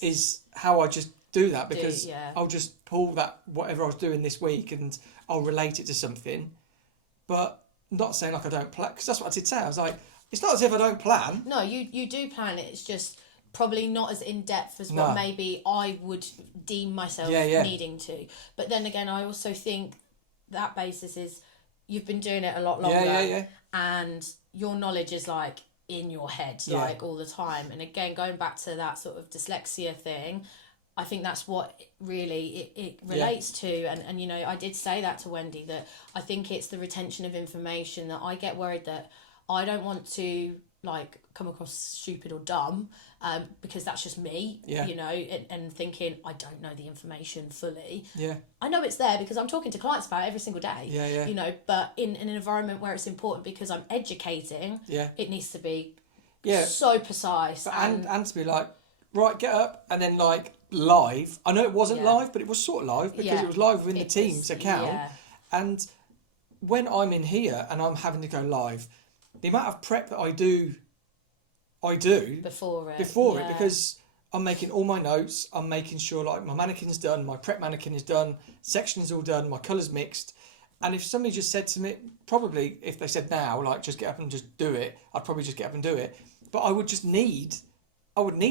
is how I just do that, because I'll just pull that, whatever I was doing this week, and I'll relate it to something. But not saying like I don't plan, because that's what I did say. I was like, it's not as if I don't plan. No, you do plan it. It's just probably not as in depth as what maybe I would deem myself needing to. But then again, I also think that basis is you've been doing it a lot longer, and your knowledge is like in your head like all the time. And again, going back to that sort of dyslexia thing, I think that's what really it relates to. And you know, I did say that to Wendy, that I think it's the retention of information, that I get worried that I don't want to like come across stupid or dumb, because that's just me, you know, and thinking I don't know the information fully. Yeah. I know it's there because I'm talking to clients about it every single day. You know, but in an environment where it's important because I'm educating, it needs to be so precise. But and to be like, right, get up, and then like live. I know it wasn't live, but it was sort of live, because it was live within the team's account. Yeah. And when I'm in here and I'm having to go live, the amount of prep that I do before it, because I'm making all my notes, I'm making sure like my mannequin's done, my prep mannequin is done, section is all done, my colour's mixed. And if somebody just said to me, probably if they said now, like just get up and just do it, I'd probably just get up and do it. But I would need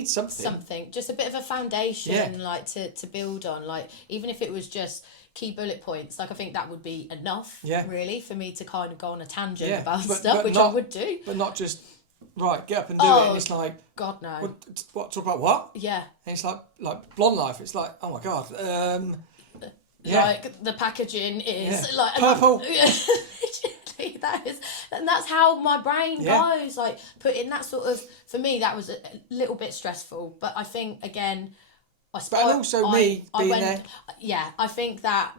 something. Something, just a bit of a foundation, like to build on. Like even if it was just key bullet points, like I think that would be enough, really, for me to kind of go on a tangent about stuff, which I would do. But not just, right, get up and do it. It's like, God, no. What, talk about what? Yeah. And it's like Blonde Life. It's like, oh my God. Like the packaging is like purple. Literally, that's how my brain goes. Like putting that sort of, for me, that was a little bit stressful. But I think again, I think that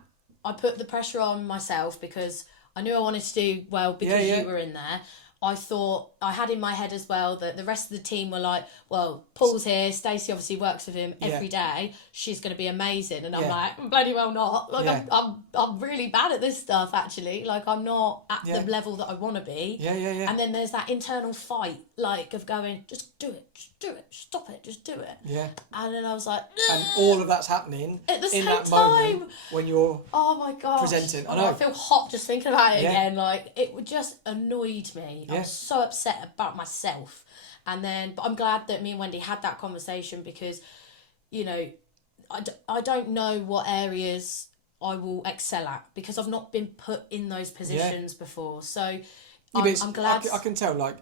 I put the pressure on myself because I knew I wanted to do well because you were in there. I thought, I had in my head as well that the rest of the team were like, well, Paul's here, Stacie obviously works with him every day, she's going to be amazing. And I'm like, bloody well not. Like, I'm really bad at this stuff, actually. Like, I'm not at the level that I want to be. And then there's that internal fight, like, of going, just do it, stop it, just do it. Yeah. And then I was like... And all of that's happening at the same time when you're oh my gosh, presenting. I know. I feel hot just thinking about it again. Like, it just annoyed me. I was so upset about myself. And then, but I'm glad that me and Wendy had that conversation because, you know, I don't know what areas I will excel at because I've not been put in those positions before. So I'm glad. I can tell, like,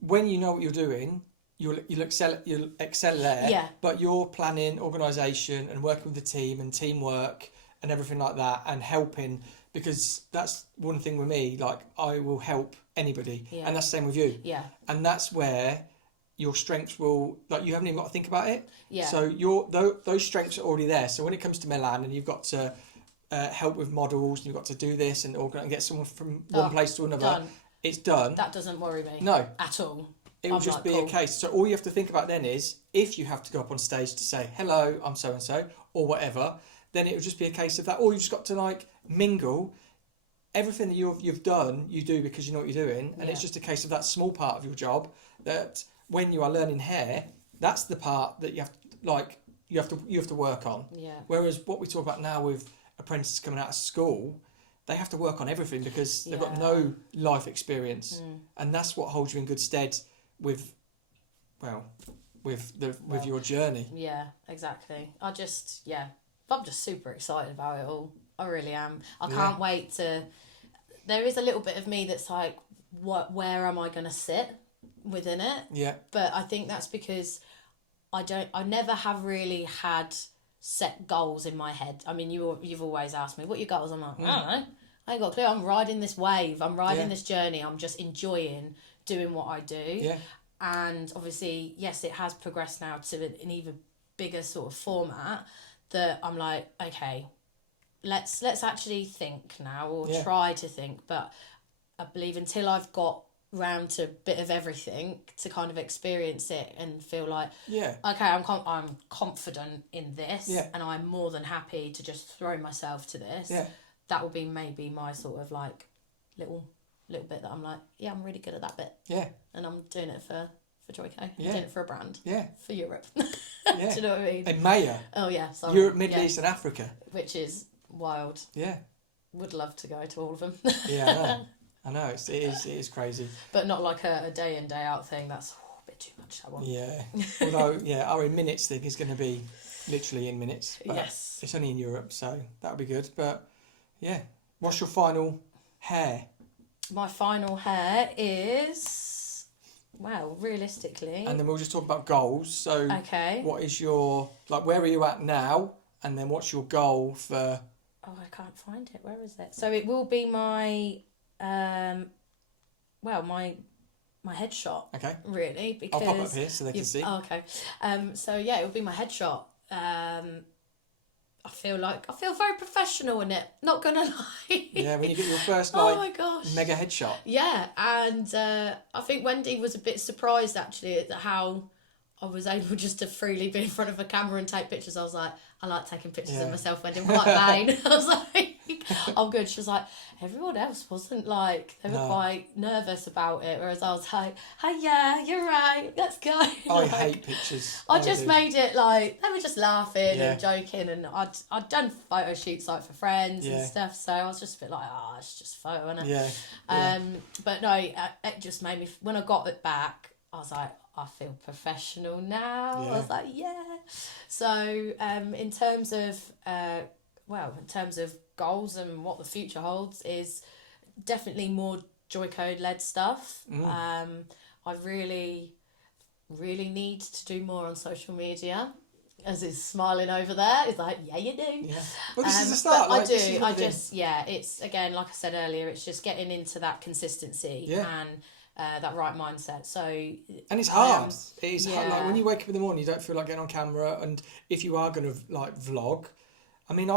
when you know what you're doing, you'll excel there. Yeah. But your planning, organisation and working with the team and teamwork and everything like that and helping, because that's one thing with me. Like, I will help anybody, and that's the same with you. Yeah. And that's where your strengths will, like, you haven't even got to think about it. Yeah. So those strengths are already there. So when it comes to Milan and you've got to help with models, and you've got to do this and get someone from one place to another, done. It's done. That doesn't worry me. No. At all. It will just be a case. So all you have to think about then is, if you have to go up on stage to say, hello, I'm so-and-so, or whatever, then it will just be a case of that. Or you've just got to, like, mingle. Everything that you've done, you do because you know what you're doing. And it's just a case of that small part of your job that when you are learning hair, that's the part that you have to work on. Yeah. Whereas what we talk about now with apprentices coming out of school, they have to work on everything because they've got no life experience. And that's what holds you in good stead with your journey. Yeah, exactly. I'm just super excited about it all. I really am. I can't wait to. There is a little bit of me that's like, where am I going to sit within it? Yeah. But I think that's because I never have really had set goals in my head. I mean, you've always asked me, what are your goals? I'm like, I don't know. I ain't got a clue. I'm riding this wave. I'm riding this journey. I'm just enjoying doing what I do. Yeah. And obviously, yes, it has progressed now to an even bigger sort of format that I'm like, okay, let's actually think now, or try to think. But I believe until I've got round to a bit of everything to kind of experience it and feel like, okay, I'm confident in this, and I'm more than happy to just throw myself to this. Yeah. That will be maybe my sort of like little bit that I'm like, I'm really good at that bit. Yeah. And I'm doing it for Joico. I'm doing it for a brand. Yeah. For Europe. Do you know what I mean? EMEA. Oh yeah. Sorry. Europe, Middle East and Africa. Which is wild. Yeah. Would love to go to all of them. Yeah, I know. It is crazy. But not like a day in, day out thing. That's a bit too much, I want. Yeah. Although, our in minutes thing is going to be literally in minutes. But yes. It's only in Europe, so that'll be good. But yeah. What's your final hair? My final hair is, well, realistically. And then we'll just talk about goals. So, what is your, like, where are you at now? And then what's your goal for... Oh, I can't find it. Where is it? So it will be my, my headshot. Okay. Really, because... I'll pop up here so they can see. Oh, okay. So yeah, it will be my headshot. I feel very professional in it. Not gonna lie. Yeah, when you get your first my gosh, mega headshot. Yeah, and I think Wendy was a bit surprised actually at how I was able just to freely be in front of a camera and take pictures. I was like, I like taking pictures of myself, Wendy. I'm quite vain. I was like, I'm good. She was like, everyone else wasn't like, they were quite nervous about it, whereas I was like, hey, yeah, you're right, let's go. I hate pictures. I just made it like, they were just laughing and joking, and I'd done photo shoots like for friends and stuff, so I was just a bit like, it's just a photo, innit? Yeah. But no, it just made me, when I got it back, I was like, I feel professional now. Yeah. I was like, yeah. So in terms of goals and what the future holds is definitely more Joico led stuff. I really need to do more on social media. As he's smiling over there, he's like, yeah, you do. Yeah. Well, this is the start. Like, I do. It's, again, like I said earlier, it's just getting into that consistency and that right mindset. So, and it's hard. It is hard. Like, when you wake up in the morning, you don't feel like getting on camera, and if you are going to like vlog, I mean,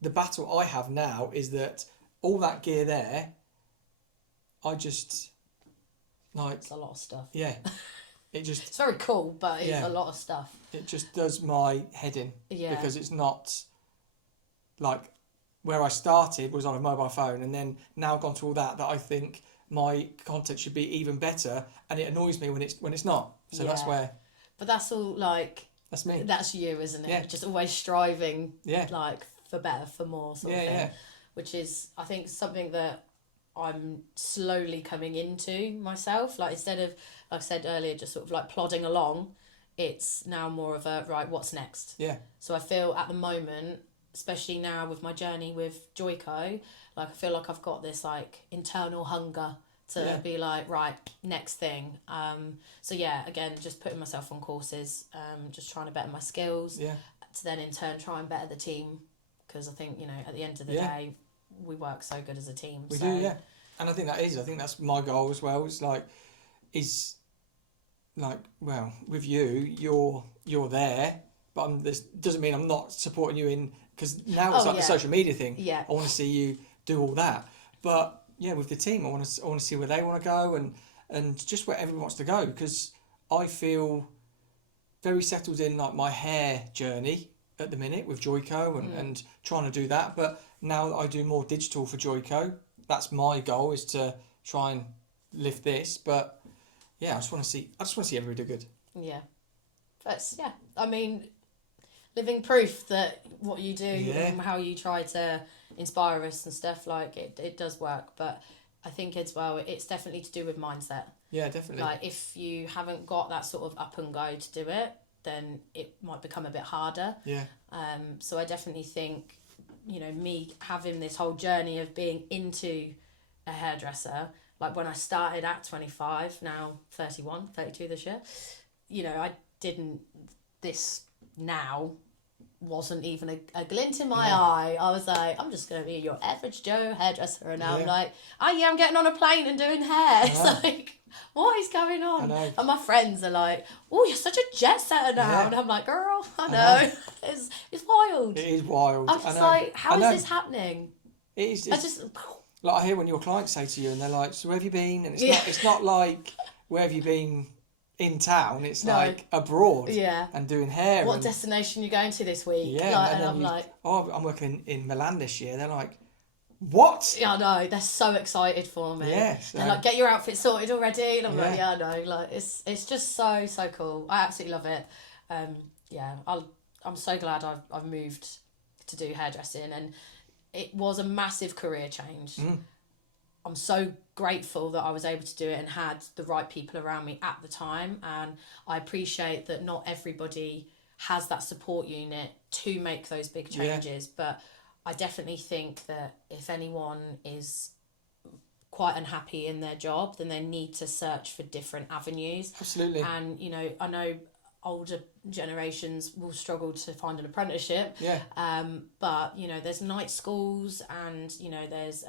the battle I have now is that all that gear there, I just like, it's a lot of stuff. Yeah, it's very cool, but it's a lot of stuff. It just does my head in because it's not like where I started was on a mobile phone, and then now I've gone to all that I think my content should be even better, and it annoys me when it's not. So that's where. But that's all like. That's me. That's you, isn't it? Yeah. Just always striving. Yeah. Like for better, for more, sort of thing. Yeah. Which is, I think, something that I'm slowly coming into myself. Like, instead of, like I said earlier, just sort of like plodding along, it's now more of a right. What's next? Yeah. So I feel at the moment, especially now with my journey with Joico, like I feel like I've got this like internal hunger to be like, right, next thing. So yeah, again, just putting myself on courses, just trying to better my skills, to then in turn try and better the team, because I think, at the end of the day, we work so good as a team. We do, yeah. And I think that's my goal as well. It's like, well, with you, you're there, but this doesn't mean I'm not supporting you in, because now it's the social media thing. Yeah. I want to see you do all that. But yeah, with the team, I want to see where they want to go and just where everyone wants to go, because I feel very settled in like my hair journey at the minute with Joico and trying to do that. But now that I do more digital for Joico, that's my goal, is to try and lift this. But yeah, I just want to see everybody do good. Yeah. I mean, living proof that what you do and how you try to inspire us and stuff, like it does work. But I think as well, it's definitely to do with mindset. Yeah, definitely. Like if you haven't got that sort of up and go to do it, then it might become a bit harder. Yeah. So I definitely think, me having this whole journey of being into a hairdresser, like when I started at 25, now 31, 32 this year, this now wasn't even a glint in my eye. I was like, I'm just going to be your average Joe hairdresser. And now I'm like, I'm getting on a plane and doing hair. It's like, what is going on? And my friends are like, oh, you're such a jet setter now. Yeah. And I'm like, girl, I know. It's wild. It is wild. I'm just like, how is this happening? It is. Like I hear when your clients say to you, and they're like, so where have you been? And it's not like, where have you been in town? It's like abroad. Yeah. And doing hair. What destination are you going to this week? Yeah. And I'm like, I'm working in Milan this year. They're like, what? Yeah, I know. They're so excited for me. Yes. They're like, get your outfit sorted already. And I'm like, I know. Like, it's just so cool. I absolutely love it. I'm so glad I've moved to do hairdressing, and it was a massive career change. I'm so grateful that I was able to do it and had the right people around me at the time. And I appreciate that not everybody has that support unit to make those big changes. But I definitely think that if anyone is quite unhappy in their job, then they need to search for different avenues. Absolutely. And, I know older generations will struggle to find an apprenticeship. Yeah. But there's night schools, and there's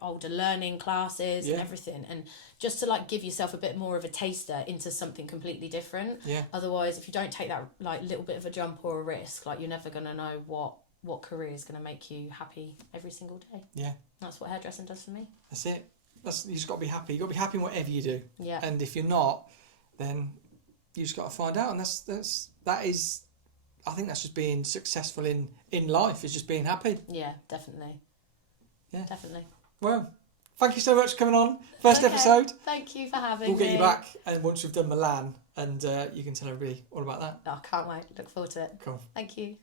older learning classes and everything, and just to like give yourself a bit more of a taster into something completely different. Yeah. Otherwise, if you don't take that like little bit of a jump or a risk, like you're never gonna know what career is gonna make you happy every single day. Yeah. That's what hairdressing does for me. That's it. You just got to be happy. You got to be happy in whatever you do. Yeah. And if you're not, then you just got to find out, and that is, I think that's just being successful in life, is just being happy. Yeah, definitely. Yeah, definitely. Well, thank you so much for coming on. First episode. Thank you for having me. We'll get you back, and once we've done Milan, and you can tell everybody all about that. I can't wait. Look forward to it. Cool. Thank you.